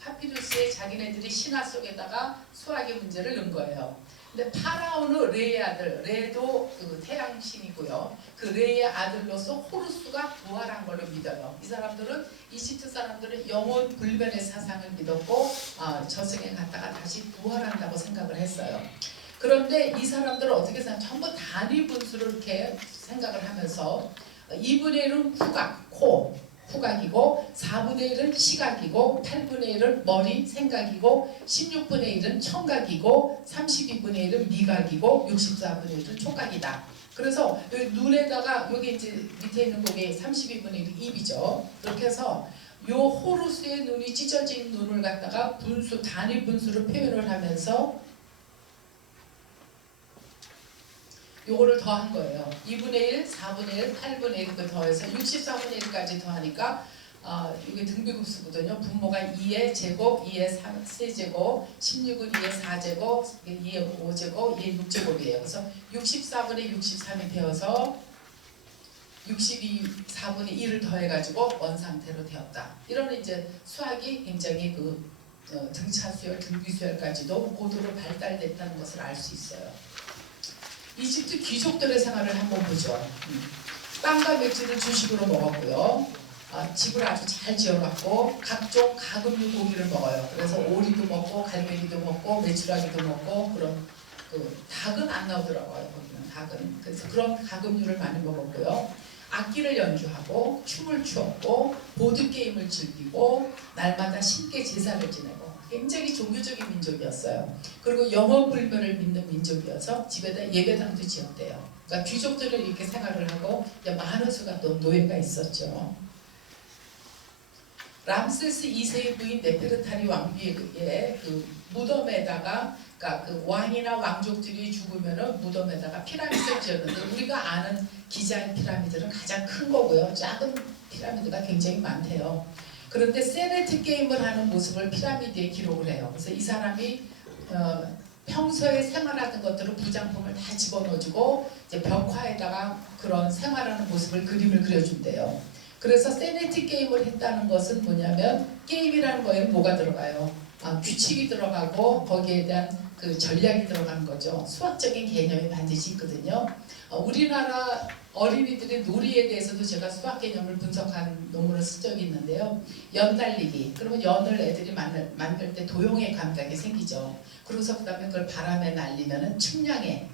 파피루스에 자기네들이 신화 속에다가 수학의 문제를 넣은 거예요. 근데 파라오는 레의 아들, 레도 그 태양신이고요. 그 레의 아들로서 호루스가 부활한 걸로 믿어요. 이 사람들은 이집트 사람들은 영혼 불변의 사상을 믿었고 저승에 갔다가 다시 부활한다고 생각을 했어요. 그런데 이 사람들은 어떻게 생각하면 전부 단위 분수를 이렇게 생각을 하면서 2분의 1은 후각, 코, 후각이고 4분의 1은 시각이고 8분의 1은 머리, 생각이고 16분의 1은 청각이고 32분의 1은 미각이고 64분의 1은 촉각이다. 그래서 여기 눈에다가 여기 이제 밑에 있는 거기 32분의 1이 입이죠. 그렇게 해서 요 호루스의 눈이 찢어진 눈을 갖다가 분수, 단위 분수로 표현을 하면서 요거를 더한 거예요. 2분의 1, 4분의 1, 8분의 1을 더해서 64분의 1까지 더하니까 이게 등비급수거든요. 분모가 2의 제곱, 2의 3제곱, 16은 2의 4제곱, 2의 5제곱, 2의 6제곱이에요. 그래서 64분의 63이 되어서 62, 4분의 1을 더해가지고 원상태로 되었다. 이런 이제 수학이 굉장히 등차수열, 등비수열까지도 고도로 발달됐다는 것을 알 수 있어요. 이집트 귀족들의 생활을 한번 보죠. 빵과 맥주를 주식으로 먹었고요. 집을 아주 잘 지어놨고 각종 가금류 고기를 먹어요. 그래서 오리도 먹고 갈매기도 먹고 메추라기도 먹고 그런 닭은 안 나오더라고요. 거기는 닭은. 그래서 그런 가금류를 많이 먹었고요. 악기를 연주하고 춤을 추었고 보드게임을 즐기고 날마다 신께 제사를 지내고 굉장히 종교적인 민족이었어요. 그리고 영어불면을 믿는 민족이어서 집에다 예배당도 지었대요. 그러니까 귀족들은 이렇게 생활을 하고 많은 수가 또 노예가 있었죠. 람세스 2세의 부인 네페르타리 왕비의 무덤에다가 그러니까 왕이나 왕족들이 죽으면은 무덤에다가 피라미드를 지었는데 우리가 아는 기자의 피라미드는 가장 큰 거고요. 작은 피라미드가 굉장히 많대요. 그런데 세네트 게임을 하는 모습을 피라미드에 기록을 해요. 그래서 이 사람이 평소에 생활하던 것들을 부장품을 다 집어넣어주고 이제 벽화에다가 그런 생활하는 모습을 그림을 그려준대요. 그래서 세네트 게임을 했다는 것은 뭐냐면 게임이라는 거에는 뭐가 들어가요? 규칙이 들어가고 거기에 대한 전략이 들어가는 거죠. 수학적인 개념이 반드시 있거든요. 우리나라 어린이들의 놀이에 대해서도 제가 수학 개념을 분석한 논문을 쓴 적이 있는데요. 연 날리기. 그러면 연을 애들이 만들 때 도형의 감각이 생기죠. 그래서 그 다음에 그걸 바람에 날리면은 측량의,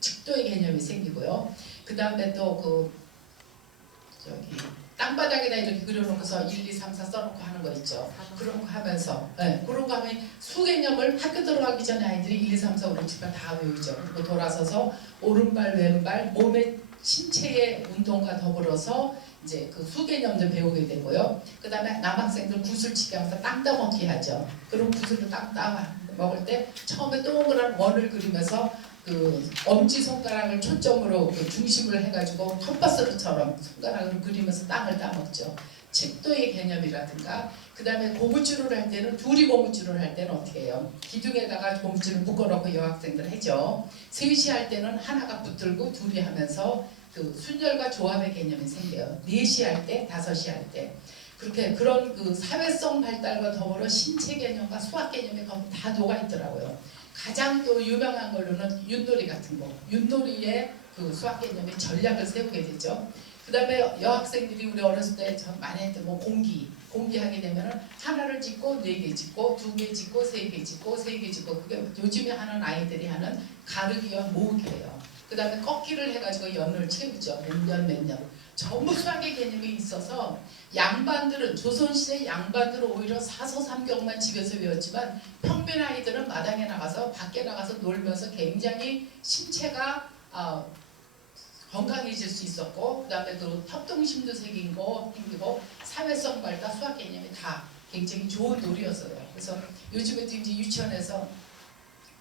측도의 개념이 생기고요. 그 다음에 또 땅바닥에다 이렇게 그려놓고서 1, 2, 3, 4 써놓고 하는 거 있죠. 그런 거 하면서 그런 거 하면 수 개념을 학교 들어가기 전에 아이들이 1, 2, 3, 4, 5, 6, 7, 8 다 외우죠. 그리고 돌아서서 오른발, 왼발, 몸의 신체의 운동과 더불어서 이제 수 개념도 배우게 되고요. 그 다음에 남학생들 구슬치기 하면서 땅 따먹기 하죠. 그럼 구슬을 땅 따 먹을 때 처음에 동그란 원을 그리면서 엄지손가락을 초점으로 중심을 해가지고 컴파스처럼 손가락으로 그리면서 땅을 따먹죠. 칡도의 개념이라든가 그 다음에 고무줄을 할 때는 둘이 고무줄을 할 때는 어떻게 해요? 기둥에다가 고무줄을 묶어놓고 여학생들 하죠. 셋이 할 때는 하나가 붙들고 둘이 하면서 순열과 조합의 개념이 생겨요. 넷이 할 때, 다섯이 할 때. 그렇게 그런 사회성 발달과 더불어 신체 개념과 수학 개념이 거기 다 녹아 있더라고요. 가장 또 유명한 걸로는 윷놀이 같은 거. 윷놀이의 수학 개념의 전략을 세우게 되죠. 그 다음에 여학생들이 우리 어렸을 때 많이 했던 공기 하게 되면은 하나를 짓고 4개 짓고 2개 짓고 3개 짓고 3개 짓고 그게 요즘에 하는 아이들이 하는 가르기와 모으기예요. 그 다음에 꺾기를 해가지고 연을 채우죠. 몇 년. 전부 수학의 개념이 있어서 양반들은 조선시대 양반들은 오히려 사서삼경만 집에서 외웠지만 평민 아이들은 마당에 나가서 밖에 나가서 놀면서 굉장히 신체가 건강해질 수 있었고 그 다음에 협동심도 생기고 사회성 발달 수학 개념이 다 굉장히 좋은 놀이였어요. 그래서 요즘에도 이제 유치원에서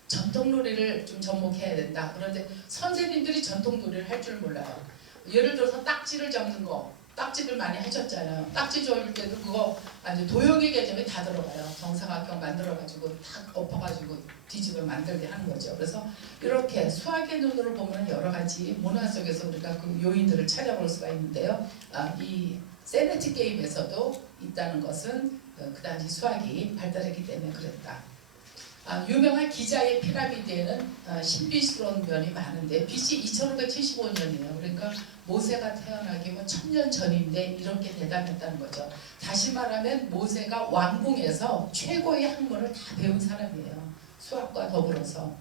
전통놀이를 좀 접목해야 된다. 그런데 선생님들이 전통놀이를 할 줄 몰라요. 예를 들어서 딱지를 잡는 거, 딱지를 많이 하셨잖아요. 딱지 조일 때도 그거 아주 도형의 개념이 다 들어가요. 정사각형 만들어가지고 탁 엎어가지고 뒤집어 만들게 하는 거죠. 그래서 이렇게 수학의 눈으로 보면 여러 가지 문화 속에서 우리가 그 요인들을 찾아볼 수가 있는데요. 이 세네트 게임에서도 있다는 것은 그다지 수학이 발달했기 때문에 그랬다. 유명한 기자의 피라미드에는 신비스러운 면이 많은데 BC 2575년이에요. 그러니까 모세가 태어나기 1000년 전인데 이렇게 대단했다는 거죠. 다시 말하면 모세가 왕궁에서 최고의 학문을 다 배운 사람이에요. 수학과 더불어서.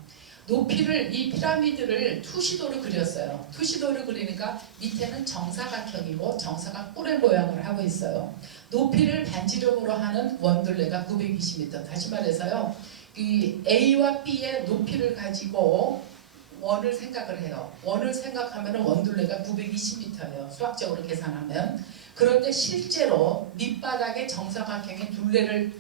높이를 이 피라미드를 투시도로 그렸어요. 투시도로 그리니까 밑에는 정사각형이고 정사각 뿔의 모양을 하고 있어요. 높이를 반지름으로 하는 원둘레가 920m. 다시 말해서요. 이 A와 B의 높이를 가지고 원을 생각을 해요. 원을 생각하면 원둘레가 920m예요. 수학적으로 계산하면. 그런데 실제로 밑바닥에 정사각형의 둘레를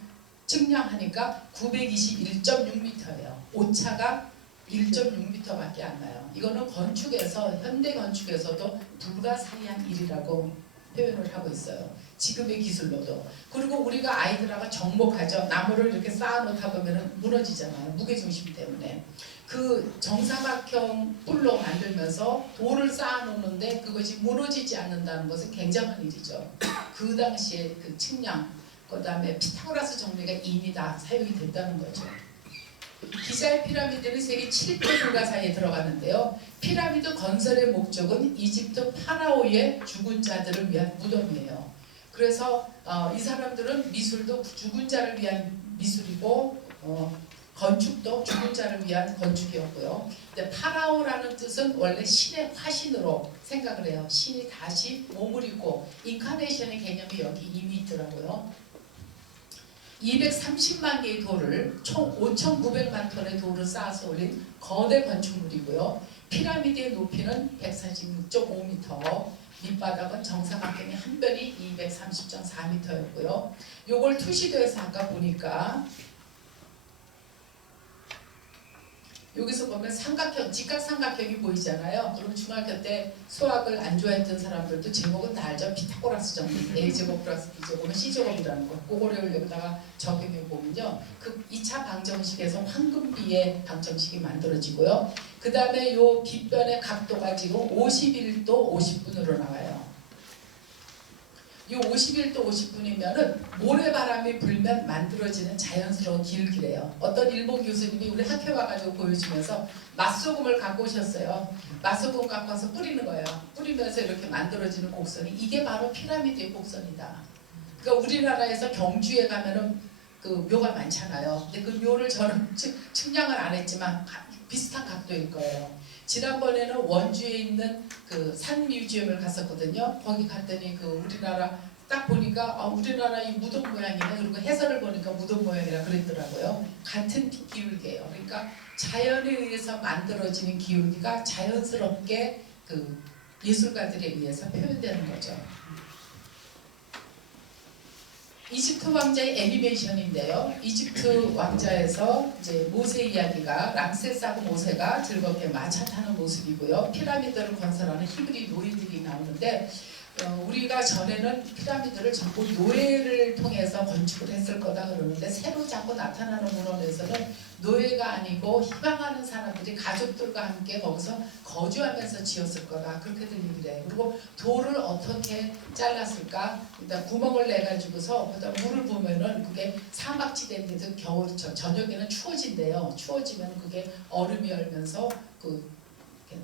측량하니까 921.6m예요. 오차가 1.6m밖에 안 나요. 이거는 건축에서 현대 건축에서도 불가사의한 일이라고 표현을 하고 있어요. 지금의 기술로도. 그리고 우리가 아이들하고 정목하죠. 나무를 이렇게 쌓아놓다 보면 무너지잖아요. 무게중심 때문에. 그 정사각형 뿔로 만들면서 돌을 쌓아놓는데 그것이 무너지지 않는다는 것은 굉장한 일이죠. 그 당시에 그 측량, 그 다음에 피타고라스 정리가 이미 다 사용이 됐다는 거죠. 기자의 피라미드는 세계 7대 불가 사이에 들어가는데요. 피라미드 건설의 목적은 이집트 파라오의 죽은 자들을 위한 무덤이에요. 그래서 이 사람들은 미술도 죽은 자를 위한 미술이고 건축도 죽은 자를 위한 건축이었고요. 근데 파라오라는 뜻은 원래 신의 화신으로 생각을 해요. 신이 다시 몸을 입고 인카네이션의 개념이 여기 이미 있더라고요. 230만 개의 돌을 총 5,900만 톤의 돌을 쌓아서 올린 거대 건축물이고요. 피라미드의 높이는 146.5m, 밑바닥은 정사각형의 한 변이 230.4m였고요. 요걸 투시도에서 아까 보니까 여기서 보면 삼각형, 직각삼각형이 보이잖아요. 그럼 중학교 때 수학을 안 좋아했던 사람들도 제목은 다 알죠. 피타고라스 정리, A제곱 플러스 B제곱은 C제곱이라는 거. 그거를 여기다가 적용해 보면요. 그 2차 방정식에서 황금비의 방정식이 만들어지고요. 그 다음에 요 빗변의 각도가 지금 51도 50분으로 나와요. 이 51도 50분이면은 모래바람이 불면 만들어지는 자연스러운 기울기래요. 어떤 일본 교수님이 우리 학교 와가지고 보여주면서 맛소금을 갖고 오셨어요. 맛소금 갖고 와서 뿌리는 거예요. 뿌리면서 이렇게 만들어지는 곡선이 이게 바로 피라미드의 곡선이다. 그러니까 우리나라에서 경주에 가면은 그 묘가 많잖아요. 근데 그 묘를 저는 측량을 안 했지만 비슷한 각도일 거예요. 지난번에는 원주에 있는 그 산 뮤지엄을 갔었거든요. 거기 갔더니 그 우리나라 딱 보니까 우리나라 이 무덤 모양이네. 그리고 해설을 보니까 무덤 모양이라 그랬더라고요. 같은 기울기예요. 그러니까 자연에 의해서 만들어지는 기울기가 자연스럽게 그 예술가들에 의해서 표현되는 거죠. 이집트 왕자의 애니메이션인데요. 이집트 왕자에서 이제 모세 이야기가 람세스하고 모세가 즐겁게 마차 타는 모습이고요. 피라미드를 건설하는 히브리 노예들이 나오는데 우리가 전에는 피라미드를 전부 노예를 통해서 건축을 했을 거다 그러는데 새로 자꾸 나타나는 문헌에서는 노예가 아니고 희망하는 사람들이 가족들과 함께 거기서 거주하면서 지었을 거다 그렇게들 얘기를 해요. 그리고 돌을 어떻게 잘랐을까? 일단 구멍을 내가지고서 그다음 물을 부으면은 그게 사막지대인데도 겨울 저녁에는 추워진대요. 추워지면 그게 얼음이 얼면서 그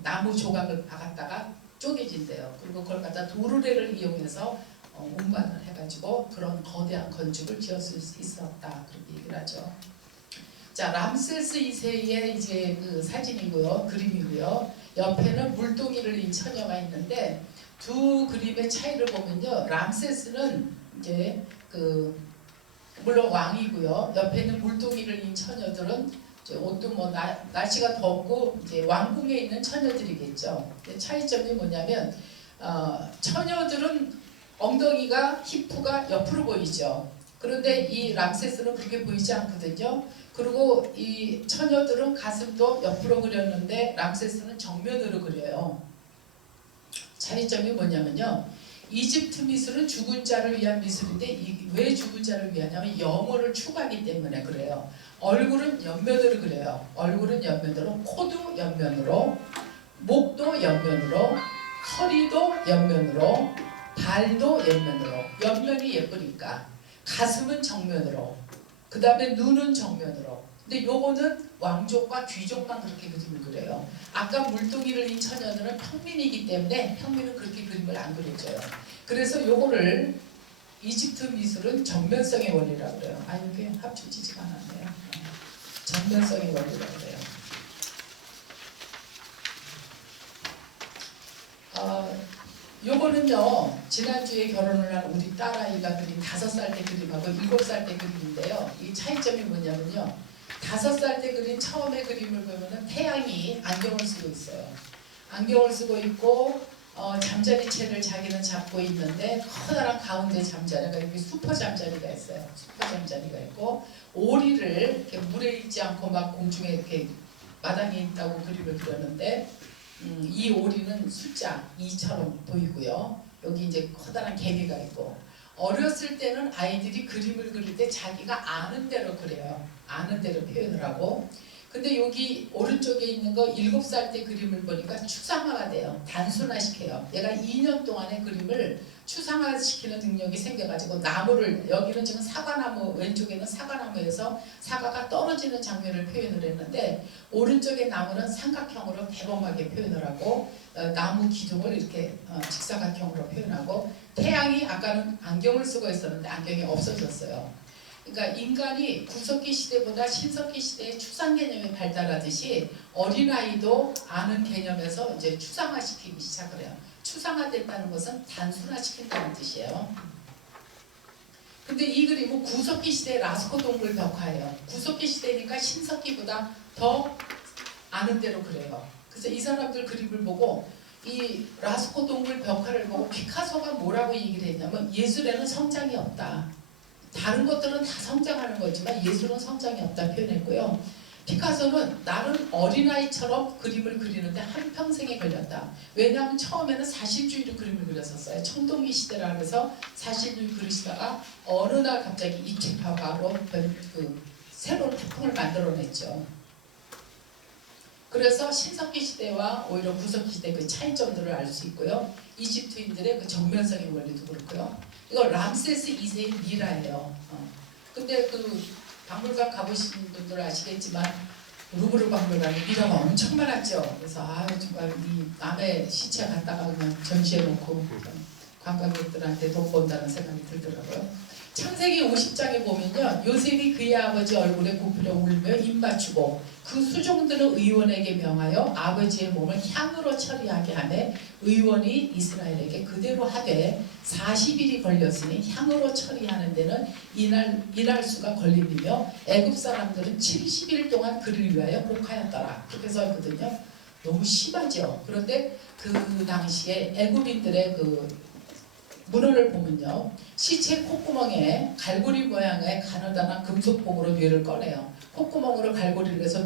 나무 조각을 박았다가 쪼개진대요. 그리고 그걸 갖다 도르래를 이용해서 운반을 해가지고 그런 거대한 건축을 지었을 수 있었다 그렇게 얘기를 하죠. 자, 람세스 2세의 이제 그 사진이고요, 그림이고요. 옆에는 물동이를 인 처녀가 있는데 두 그림의 차이를 보면요, 람세스는 이제 그 물론 왕이고요. 옆에는 물동이를 인 처녀들은 옷도 뭐 날씨가 덥고 이제 왕궁에 있는 처녀들이겠죠. 차이점이 뭐냐면 처녀들은 엉덩이가 히프가 옆으로 보이죠. 그런데 이 람세스는 그렇게 보이지 않거든요. 그리고 이 처녀들은 가슴도 옆으로 그렸는데 람세스는 정면으로 그려요. 차이점이 뭐냐면요. 이집트 미술은 죽은 자를 위한 미술인데 왜 죽은 자를 위하냐면 영혼을 추구하기 때문에 그래요. 얼굴은 옆면으로 그려요. 얼굴은 옆면으로, 코도 옆면으로, 목도 옆면으로, 허리도 옆면으로, 발도 옆면으로. 옆면이 예쁘니까. 가슴은 정면으로. 그 다음에 눈은 정면으로. 근데 요거는 왕족과 귀족만 그렇게 그림을 그려요. 아까 물동이를 인 처녀들은 평민이기 때문에 평민은 그렇게 그림을 안 그려줘요. 그래서 요거를 이집트 미술은 정면성의 원리라고 그래요. 아, 이게 합쳐지지가 않았네요. 정면성의 원리라고 그래요. 요거는요, 지난주에 결혼을 한 우리 딸아이가 그린 5살 때 그림하고 7살 때 그림인데요. 이 차이점이 뭐냐면요. 5살 때 그린 처음에 그림을 보면은 태양이 안경을 쓰고 있어요. 안경을 쓰고 있고, 잠자리채를 자기는 잡고 있는데 커다란 가운데 잠자리가 이렇게 수퍼 잠자리가 있어요. 수퍼 잠자리가 있고 오리를 이렇게 물에 있지 않고 막 공중에 이렇게 마당에 있다고 그림을 그렸는데 이 오리는 숫자 2처럼 보이고요. 여기 이제 커다란 개미가 있고, 어렸을 때는 아이들이 그림을 그릴 때 자기가 아는 대로 그려요. 아는 대로 표현을 하고. 근데 여기 오른쪽에 있는 거 7살 때 그림을 보니까 추상화가 돼요. 단순화시켜요. 얘가 2년 동안의 그림을 추상화시키는 능력이 생겨가지고 나무를, 여기는 지금 사과나무, 왼쪽에는 사과나무에서 사과가 떨어지는 장면을 표현을 했는데, 오른쪽의 나무는 삼각형으로 대범하게 표현을 하고, 나무 기둥을 이렇게 직사각형으로 표현하고, 태양이 아까는 안경을 쓰고 있었는데 안경이 없어졌어요. 그러니까 인간이 구석기 시대보다 신석기 시대의 추상 개념이 발달하듯이 어린아이도 아는 개념에서 이제 추상화시키기 시작을 해요. 추상화됐다는 것은 단순화시킨다는 뜻이에요. 근데 이 그림은 구석기 시대의 라스코 동굴 벽화예요. 구석기 시대니까 신석기보다 더 아는 대로 그래요. 그래서 이 사람들 그림을 보고 이 라스코 동굴 벽화를 보고 피카소가 뭐라고 얘기를 했냐면, 예술에는 성장이 없다. 다른 것들은 다 성장하는 거지만 예술은 성장이 없다 표현했고요. 피카소는 나는 어린아이처럼 그림을 그리는데 한평생에 걸렸다. 왜냐하면 처음에는 사실주의로 그림을 그렸었어요. 청동기 시대라 그래서 사실주의 그리시다가 어느 날 갑자기 입체화로 새로운 태풍을 만들어냈죠. 그래서 신석기 시대와 오히려 구석기 시대 그 차이점들을 알 수 있고요. 이집트인들의 그 정면적인 원리도 그렇고요. 이거 람세스 2세의 미라예요. 근데 그 박물관 가보신 분들 아시겠지만 루브르 박물관에 미라가 엄청 많았죠. 그래서 아유 정말 이 남의 시체 갖다가 그냥 전시해놓고 관광객들한테 돈 번다는 생각이 들더라고요. 창세기 50장에 보면요, 요셉이 그의 아버지 얼굴에 굽히려 울며 입 맞추고 그 수종들은 의원에게 명하여 아버지의 몸을 향으로 처리하게 하매 의원이 이스라엘에게 그대로 하되 40일이 걸렸으니 향으로 처리하는 데는 일할 수가 걸림이며 애굽 사람들은 70일 동안 그를 위하여 곡하였더라. 그렇게 써있거든요. 너무 심하죠. 그런데 그 당시에 애굽인들의 그 문헌을 보면요, 시체 콧구멍에 갈고리 모양의 가느다란 금속봉으로 뇌를 꺼내요. 콧구멍으로 갈고리를 해서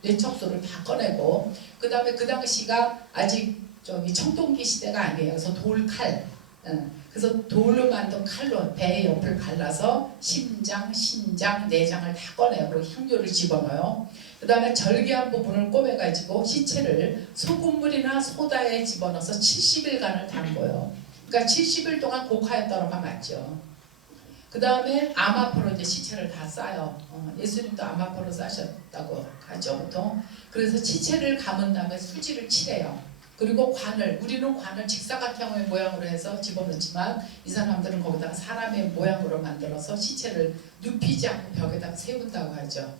뇌척소를 다 꺼내고, 그 다음에 그 당시가 아직 청동기 시대가 아니에요. 그래서 돌칼, 그래서 돌로 만든 칼로 배 옆을 갈라서 심장, 신장, 내장을 다 꺼내요. 그리고 향료를 집어넣어요. 그 다음에 절개한 부분을 꼬매가지고 시체를 소금물이나 소다에 집어넣어서 70일간을 담궈요. 그러니까 70일 동안 곡하였다는 말 맞죠. 그 다음에 아마포로 이제 시체를 다 싸요. 예수님도 아마포로 싸셨다고 하죠, 보통. 그래서 시체를 감은 다음에 수지를 칠해요. 그리고 우리는 관을 직사각형의 모양으로 해서 집어넣지만 이 사람들은 거기다가 사람의 모양으로 만들어서 시체를 눕히지 않고 벽에다가 세운다고 하죠.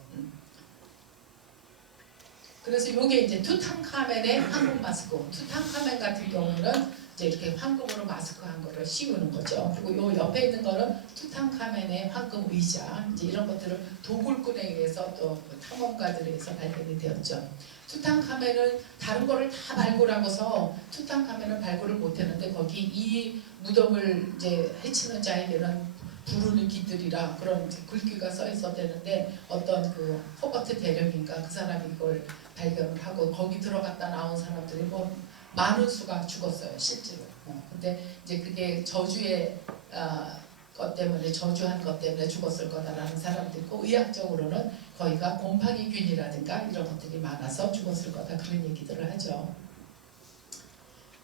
그래서 이게 이제 투탕카멘의 황금 마스크. 투탕카멘 같은 경우는 이제 이렇게 황금으로 마스크한 거를 씌우는 거죠. 그리고 요 옆에 있는 거는 투탕카멘의 황금 의자. 이제 이런 것들을 도굴꾼에 의해서 또 탐험가들에 의해서 발견이 되었죠. 투탕카멘은 다른 거를 다 발굴하고서 투탕카멘은 발굴을 못했는데 거기 이 무덤을 이제 해치는 자에게는 부르는 깃들이라 그런 글귀가 써 있었대는데, 어떤 그 허버트 대령인가 그 사람이 이걸 발견을 하고 거기 들어갔다 나온 사람들이 뭐 많은 수가 죽었어요, 실제로. 근데 이제 그게 저주의 것 때문에, 저주한 것 때문에 죽었을 거다라는 사람도 있고, 의학적으로는 거기가 곰팡이균이라든가 이런 것들이 많아서 죽었을 거다, 그런 얘기들을 하죠.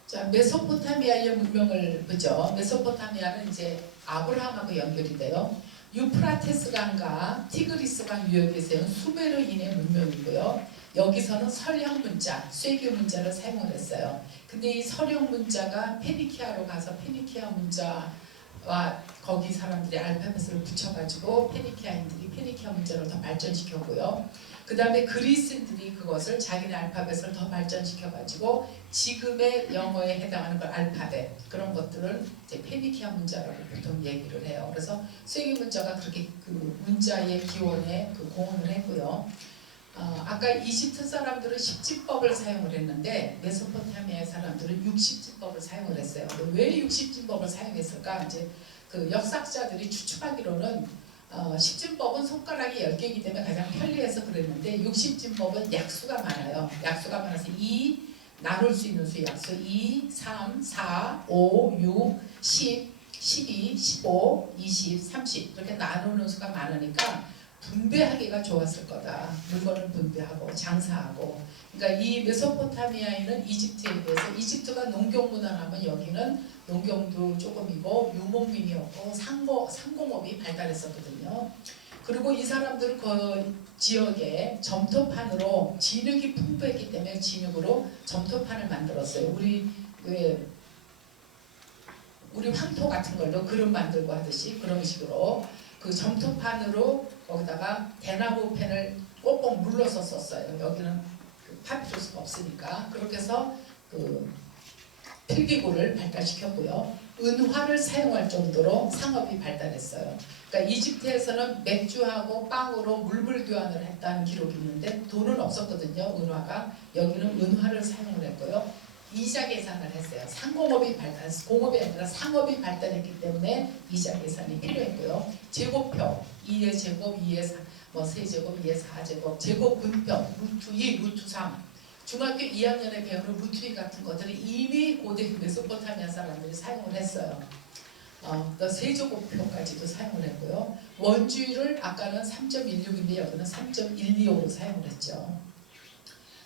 자, 메소포타미아의 문명을 보죠. 메소포타미아는 이제 아브라함하고 연결이 돼요. 유프라테스 강과 티그리스 강 유역에 세운 수메르 인의 문명이고요. 여기서는 설형 문자, 쇠교 문자를 사용을 했어요. 근데 이 설형 문자가 페니키아로 가서 페니키아 문자와 거기 사람들이 알파벳을 붙여가지고 페니키아인들이 페니키아 문자를 더 발전시켰고요. 그 다음에 그리스인들이 그것을 자기네 알파벳을 더 발전시켜가지고 지금의 영어에 해당하는 그 알파벳, 그런 것들을 이제 페니키아 문자라고 보통 얘기를 해요. 그래서 쇠교 문자가 그렇게 그 문자의 기원에 그 공헌을 했고요. 아까 이집트 사람들은 10진법을 사용을 했는데 메소포타미아 사람들은 60진법을 사용을 했어요. 왜 60진법을 사용했을까? 이제 그 역사학자들이 추측하기로는 10진법은 손가락이 10개이기 때문에 가장 편리해서 그랬는데 60진법은 약수가 많아요. 약수가 많아서 2, 나눌 수 있는 수약수 2, 3, 4, 5, 6, 10, 12, 15, 20, 30 이렇게 나누는 수가 많으니까 분배하기가 좋았을 거다. 물건을 분배하고 장사하고. 그러니까 이 메소포타미아에는 이집트에 비해서 이집트가 농경문화라면 여기는 농경도 조금이고 유목민이었고 상공업이 발달했었거든요. 그리고 이 사람들은 그 지역에 점토판으로 진흙이 풍부했기 때문에 진흙으로 점토판을 만들었어요. 우리 황토 같은 걸로 그릇 만들고 하듯이 그런 식으로 그 점토판으로 거기다가 대나무 펜을 꼭꼭 눌러서 썼어요. 여기는 그 파피루스가 없으니까. 그렇게 해서 그 필기구를 발달시켰고요. 은화를 사용할 정도로 상업이 발달했어요. 그러니까 이집트에서는 맥주하고 빵으로 물물 교환을 했다는 기록이 있는데 돈은 없었거든요. 은화가. 여기는 은화를 사용을 했고요. 이자 계산을 했어요. 상공업이 공업이 아니라 상업이 발달했기 때문에 이자 계산이 필요했고요. 제곱표 2의 제곱, 2의 4, 뭐 세제곱, 2의 4제곱, 제곱 분표 루트 2, 루트 3. 중학교 2학년에 배우는 루트 2 같은 것들이 이미 고대 메소포타미아 사람들이 사용을 했어요. 또 세제곱표까지도 사용을 했고요. 원주율을 아까는 3.16인데 여기는 3.125로 사용을 했죠.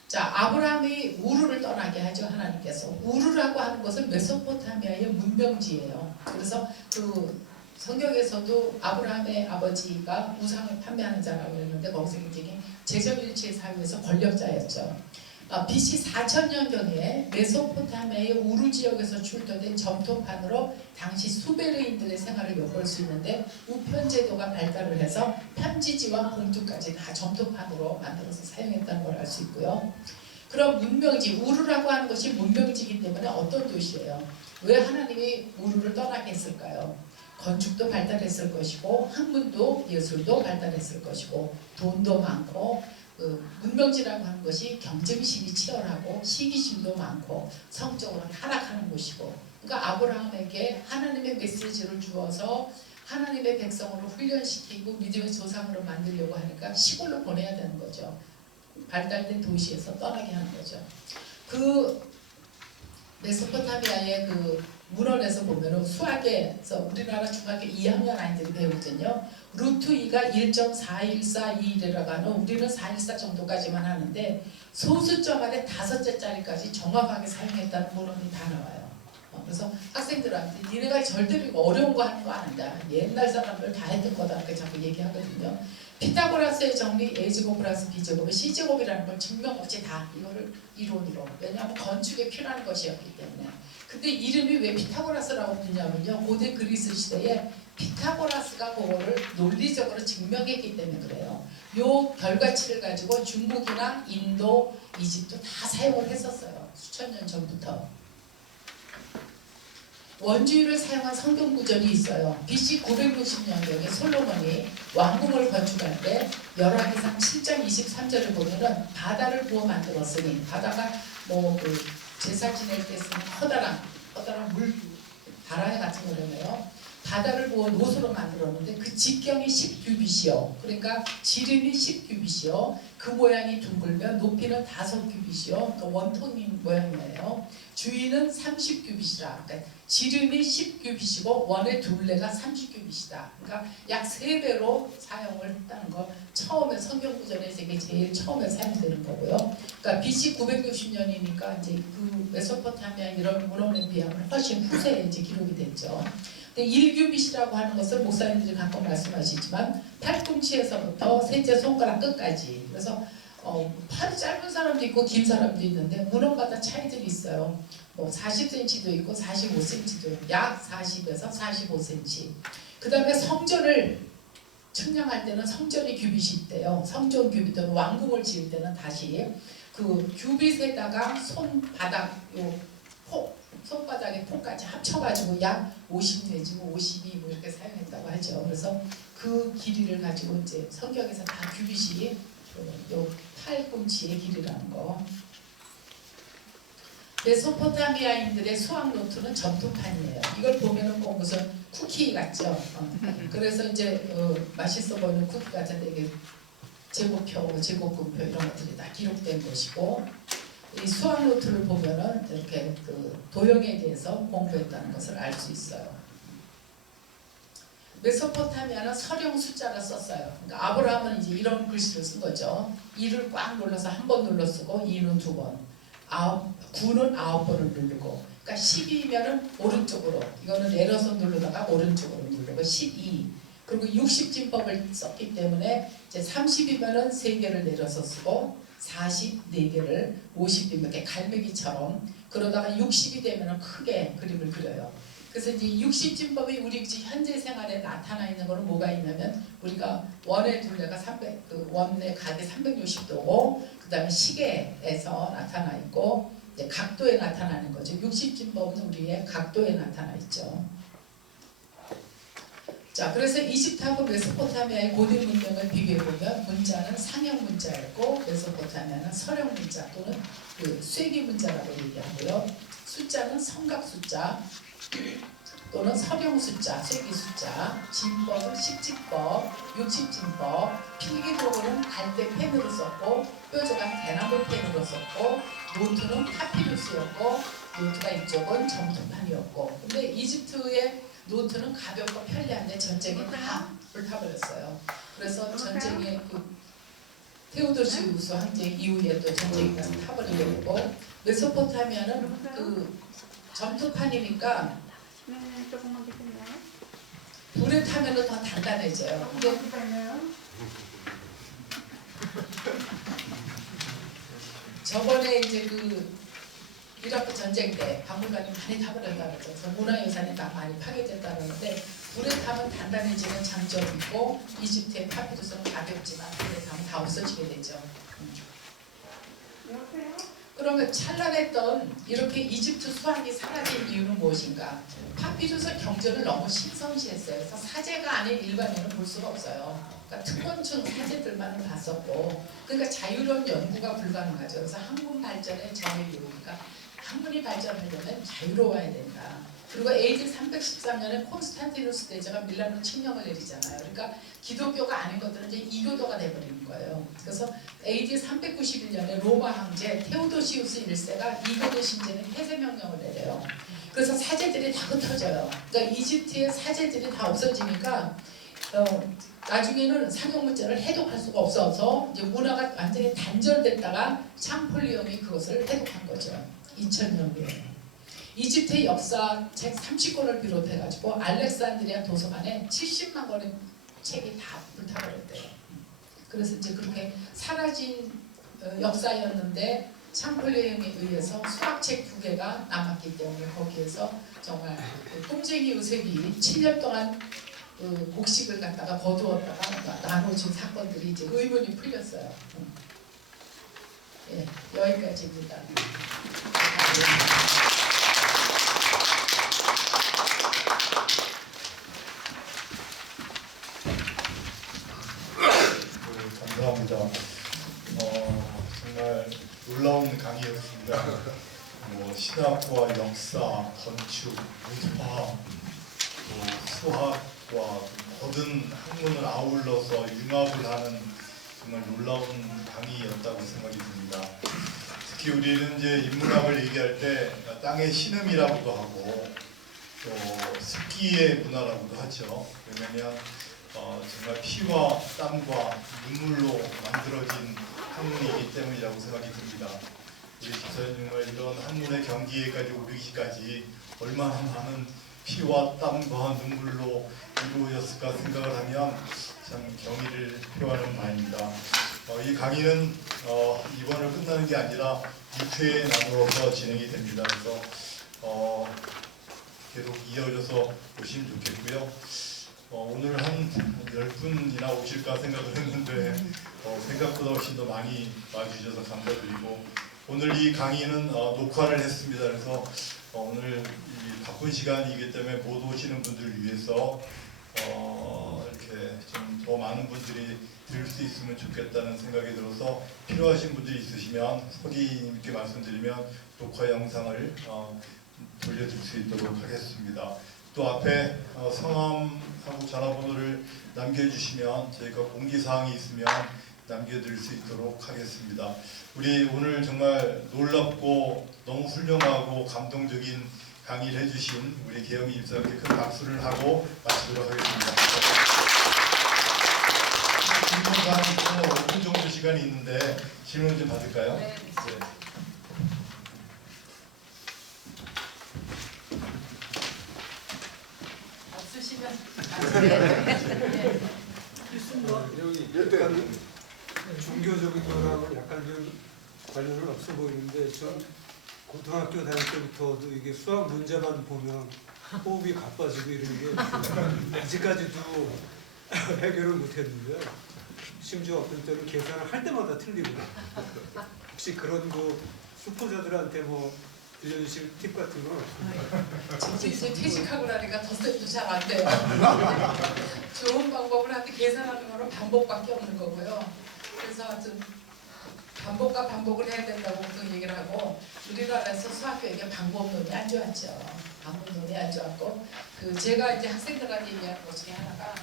자, 아브라함이 우르를 떠나게 하죠. 하나님께서. 우르라고 하는 것은 메소포타미아의 문명지예요. 그래서 그 성경에서도 아브라함의 아버지가 우상을 판매하는 자라고 했는데 거기서 굉장히 제점일체 사회에서 권력자였죠. BC 4000년경에 메소포타미아의 우르 지역에서 출토된 점토판으로 당시 수베르인들의 생활을 엿볼 수 있는데 우편 제도가 발달을 해서 편지지와 봉투까지 다 점토판으로 만들어서 사용했다는 걸 알 수 있고요. 그럼 문명지, 우르라고 하는 것이 문명지이기 때문에 어떤 도시예요? 왜 하나님이 우르를 떠나게 했을까요? 건축도 발달했을 것이고 학문도 예술도 발달했을 것이고 돈도 많고 문명지라고 하는 것이 경쟁심이 치열하고 시기심도 많고 성적으로 하락하는 곳이고, 그러니까 아브라함에게 하나님의 메시지를 주어서 하나님의 백성으로 훈련시키고 믿음의 조상으로 만들려고 하니까 시골로 보내야 되는 거죠. 발달된 도시에서 떠나게 하는 거죠. 그 메소포타미아의 그 문헌에서 보면은 수학에서 우리나라 중학교 2학년 아이들이 배우거든요. 루트 2가 1.41421이라고 하는, 우리는 414 정도까지만 하는데 소수점 안에 5자짜리까지 정확하게 사용했다는 문헌이 다 나와요. 그래서 학생들한테 니네가 절대로 어려운 거 하는 거 아니다. 옛날 사람들 다 했던 거다. 이렇게 자꾸 얘기하거든요. 피타고라스의 정리 A제곱 플러스 B제곱은 C제곱이라는 걸 증명 없이 다 이거를 이론으로, 왜냐하면 건축에 필요한 것이었기 때문에. 근데 이름이 왜 피타고라스라고 부르냐면요, 고대 그리스 시대에 피타고라스가 그거를 논리적으로 증명했기 때문에 그래요. 요 결과치를 가지고 중국이나 인도, 이집트 다 사용을 했었어요. 수천 년 전부터. 원주율을 사용한 성경 구절이 있어요. BC 960년경에 솔로몬이 왕궁을 건축할 때 열왕기상 7장 23절을 보면은 바다를 부어 만들었으니, 바다가 뭐 그 제사 지낼 때 쓰는 커다란 물 다라이 같은 거라며요. 바다를 부어 노소로 만들었는데 그 직경이 10규빗이요. 그러니까 지름이 10규빗이요. 그 모양이 둥글면 높이는 5규빗이요. 그러니까 원통인 모양이에요. 주위는 30규빗이라. 그러니까 지름이 10규빗이고 원의 둘레가 30규빗이다. 그러니까 약 3배로 사용을 했다는 거 처음에 성경 구절에서 이게 제일 처음에 사용되는 거고요. 그러니까 BC 960년이니까 이제 그 메소포타미아 이런 문헌에 비하면 훨씬 후세에 이제 기록이 됐죠. 1규빗이라고 하는 것을 목사님들이 가끔 말씀하시지만 팔꿈치에서부터 셋째 손가락 끝까지. 그래서 팔이 짧은 사람도 있고 긴 사람도 있는데 문헌마다 차이들이 있어요. 뭐 40cm도 있고 45cm도 있고 약 40에서 45cm. 그 다음에 성전을 측량할 때는 성전이 규빗이 있대요. 성전 규빗 또는 왕궁을 지을 때는 다시 그 규빗에다가 손바닥 손바닥의 폭까지 합쳐가지고 약 50 내지 52 뭐 이렇게 사용했다고 하죠. 그래서 그 길이를 가지고 이제 성경에서 다 규빗이 요 팔꿈치의 길이라는 거. 메소포타미아인들의 수학 노트는 점토판이에요. 이걸 보면은 뭐 무슨 쿠키 같죠. 그래서 이제 맛있어 보이는 쿠키 같은데 이게 제곱표, 제곱근표 이런 것들이 다 기록된 것이고, 이 수학 노트를 보면은 이렇게 그 도형에 대해서 공부했다는 것을 알 수 있어요. 메소포타미아는 서령 숫자를 썼어요. 그러니까 아브라함은 이제 이런 글씨를 쓴 거죠. 2를 꽉 눌러서 한 번 눌러 쓰고 2는 두 번, 9는 9번을 누르고, 그러니까 12면은 오른쪽으로, 이거는 내려서 누르다가 오른쪽으로 누르고 12. 그리고 60진법을 썼기 때문에 이제 30이면은 3개를 내려서 쓰고 44개를 50이면 이렇게 갈매기처럼, 그러다가 60이 되면은 크게 그림을 그려요. 그래서 이제 60진법이 우리 현재 생활에 나타나 있는 거는 뭐가 있냐면, 우리가 원의 둘레가 원의 각이 360도고, 그 다음에 시계에서 나타나 있고, 이제 각도에 나타나는 거죠. 60진법은 우리의 각도에 나타나 있죠. 자, 그래서 이집트하고 메소포타미아의 고대 문명을 비교해보면 문자는 상형 문자였고, 메소포타미아는 서령 문자 또는 그 쇠기 문자라고 얘기하고요. 숫자는 성각 숫자 또는 서령 숫자, 쇠기 숫자, 진법은 십진법, 60진법, 필기록은 갈대 펜으로 썼고, 뾰족한 대나무 펜으로 썼고, 노트는 파피루스였고, 노트가 이쪽은 점토판이었고, 근데 이집트의 노트는 가볍고 편리한데 전쟁에 다 불타버렸어요. 그래서 전쟁에 그 테오도시우스 황제 이후에 또 전쟁이 가서 타버리게 되고, 메소포타미아는 그 점토판이니까 불에 타면 더 단단해져요. 근데 저번에 이제 그 이라크 전쟁 때 박물관이 많이 타버렸다고 그러죠. 그래서 문화유산이 다 많이 파괴됐다 그러는데, 불에 타면 단단해지는 장점이 있고, 이집트의 파피루스는 가볍지만 불에 타면 다 없어지게 되죠. 그러면 찬란했던 이렇게 이집트 수학이 사라진 이유는 무엇인가? 파피루스 경전을 너무 신성시했어요. 그래서 사제가 아닌 일반인은 볼 수가 없어요. 그러니까 특권층 사제들만은 봤었고, 그러니까 자유로운 연구가 불가능하죠. 그래서 학문 발전의 전이유니까 학문이 발전하려면 자유로워야 된다. 그리고 AD 313년에 콘스탄티누스 대제가 밀라노 칙령을 내리잖아요. 그러니까 기독교가 아닌 것들은 이제 이교도가 돼버리는 거예요. 그래서 AD 391년에 로마 황제 테오도시우스 1세가 이교도 신제는 폐쇄명령을 내려요. 그래서 사제들이 다 흩어져요. 그러니까 이집트의 사제들이 다 없어지니까 나중에는 상용문자를 해독할 수가 없어서 이제 문화가 완전히 단절됐다가 샹폴리옹이 그것을 해독한 거죠. 2000년도에. 이집트의 역사책 30권을 비롯해가지고 알렉산드리아 도서관에 70만 권의 책이 다 불타버렸대요. 그래서 이제 그렇게 사라진 역사였는데 샹폴리옹에 의해서 수학책 2개가 남았기 때문에 거기에서 정말 꼼쟁이 요셉이 7년 동안 곡식을 갖다가 거두었다가 나눠준 사건들이 이제 의문이 풀렸어요. 예, 여기까지입니다. 감사합니다. 정말 놀라운 강의였습니다. 신학과 역사, 건축, 문화, 수학과 모든 학문을 아울러서 융합을 하는 정말 놀라운 강의였다고 생각이 듭니다. 특히 우리는 이제 인문학을 얘기할 때 땅의 신음이라고도 하고 또 습기의 문화라고도 하죠. 왜냐하면 정말 피와 땀과 눈물로 만들어진 학문이기 때문이라고 생각이 듭니다. 우리 집사님 정말 이런 학문의 경지에까지 오르기까지 얼마나 많은 피와 땀과 눈물로 이루어졌을까 생각을 하면 참 경의를 표하는 바입니다. 이 강의는 이번을 끝나는 게 아니라 6회에 나누어서 진행이 됩니다. 그래서 계속 이어져서 보시면 좋겠고요. 오늘 한 10분이나 오실까 생각을 했는데 생각보다 훨씬 더 많이 와주셔서 감사드리고, 오늘 이 강의는 녹화를 했습니다. 그래서 오늘 이 바쁜 시간이기 때문에 못 오시는 분들을 위해서 이렇게 좀 더 많은 분들이 들을 수 있으면 좋겠다는 생각이 들어서, 필요하신 분들이 있으시면 서기님께 말씀드리면 녹화 영상을 돌려줄 수 있도록 하겠습니다. 또 앞에 성함하고 전화번호를 남겨주시면 저희가 공지사항이 있으면 남겨드릴 수 있도록 하겠습니다. 우리 오늘 정말 놀랍고 너무 훌륭하고 감동적인 강의를 해주신 우리 계영이 집사님께 큰 박수를 하고 마치도록 하겠습니다. 질문사항 5분 정도 시간이 있는데 질문 좀 받을까요? 네. 없으시면 네. 여기 약간 종교적인 거랑은 약간 좀 관련은 없어 보이는데 전 고등학교 다닐 때부터도 이게 수학 문제만 보면 호흡이 가빠지고 이런 게 아직까지도 해결을 못했는데요. 심지어 어떤 때는 계산을 할 때마다 틀리고 혹시 그런 거 수포자들한테 뭐 들려주실 팁 같은 건 없습니까? 이제 퇴직하고 나니까 덧셈도 잘 안 돼요. 좋은 방법을 하는데 계산하는 거는 반복밖에 없는 거고요. 그래서 하여튼 반복과 반복을 해야 된다고 보통 얘기를 하고 우리나라에서 수학교육에 방법론이 안 좋았죠. 방법론이 안 좋았고 제가 이제 학생들한테 얘기하는 것 중에 하나가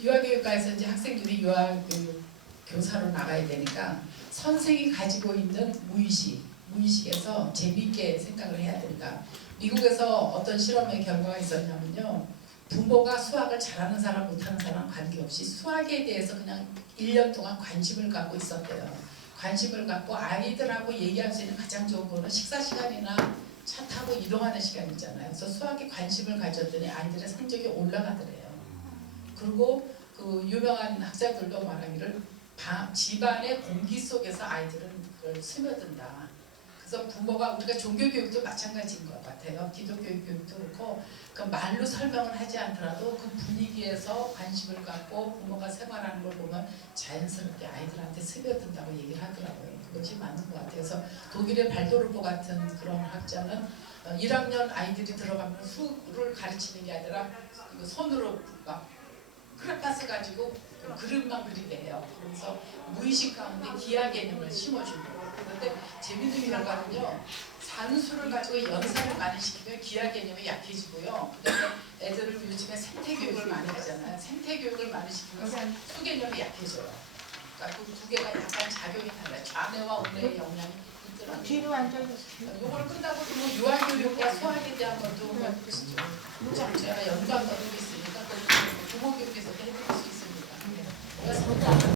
유아교육과에서 이제 학생들이 유아교육 교사로 나가야 되니까 선생이 가지고 있는 무의식에서 재미있게 생각을 해야 된다. 미국에서 어떤 실험의 결과가 있었냐면요. 부모가 수학을 잘하는 사람 못하는 사람 관계없이 수학에 대해서 그냥 1년 동안 관심을 갖고 있었대요. 관심을 갖고 아이들하고 얘기할 수 있는 가장 좋은 거는 식사 시간이나 차 타고 이동하는 시간이잖아요. 그래서 수학에 관심을 가졌더니 아이들의 성적이 올라가더래요. 그리고 그 유명한 학자들도 말하기를 집안의 공기 속에서 아이들은 그걸 스며든다. 그래서 부모가 우리가 종교교육도 마찬가지인 것 같아요. 기독교 교육도 그렇고 그 말로 설명을 하지 않더라도 그 분위기에서 관심을 갖고 부모가 생활하는 걸 보면 자연스럽게 아이들한테 스며든다고 얘기를 하더라고요. 그것이 맞는 것 같아요. 그래서 독일의 발도르포 같은 그런 학자는 1학년 아이들이 들어가면 수를 가르치는 게 아니라 손으로 막 크레파스 가지고 그림만 그리게요. 그래서 무의식 가운데 기하 개념을 심어주는 거예요. 그런데 재밌는 결과는요. 산수를 가지고 연산을 많이 시키면 기하 개념이 약해지고요. 그다음에 애들을 요즘에 생태 교육을 많이 하잖아요. 생태 교육을 많이 시키면 수 개념이 약해져요. 그러니까 그 두 개가 약간 작용이 달라요. 좌뇌와 우뇌의 영향이 있더라고요. 뒤로 앉아주세요. 요걸 끝나고 뭐 유아교육과 수학에 대한 것도 해보시죠. 제가 연구한 것도 있으니까 또 부모교육에서도 해볼 수 있습니다. 그래서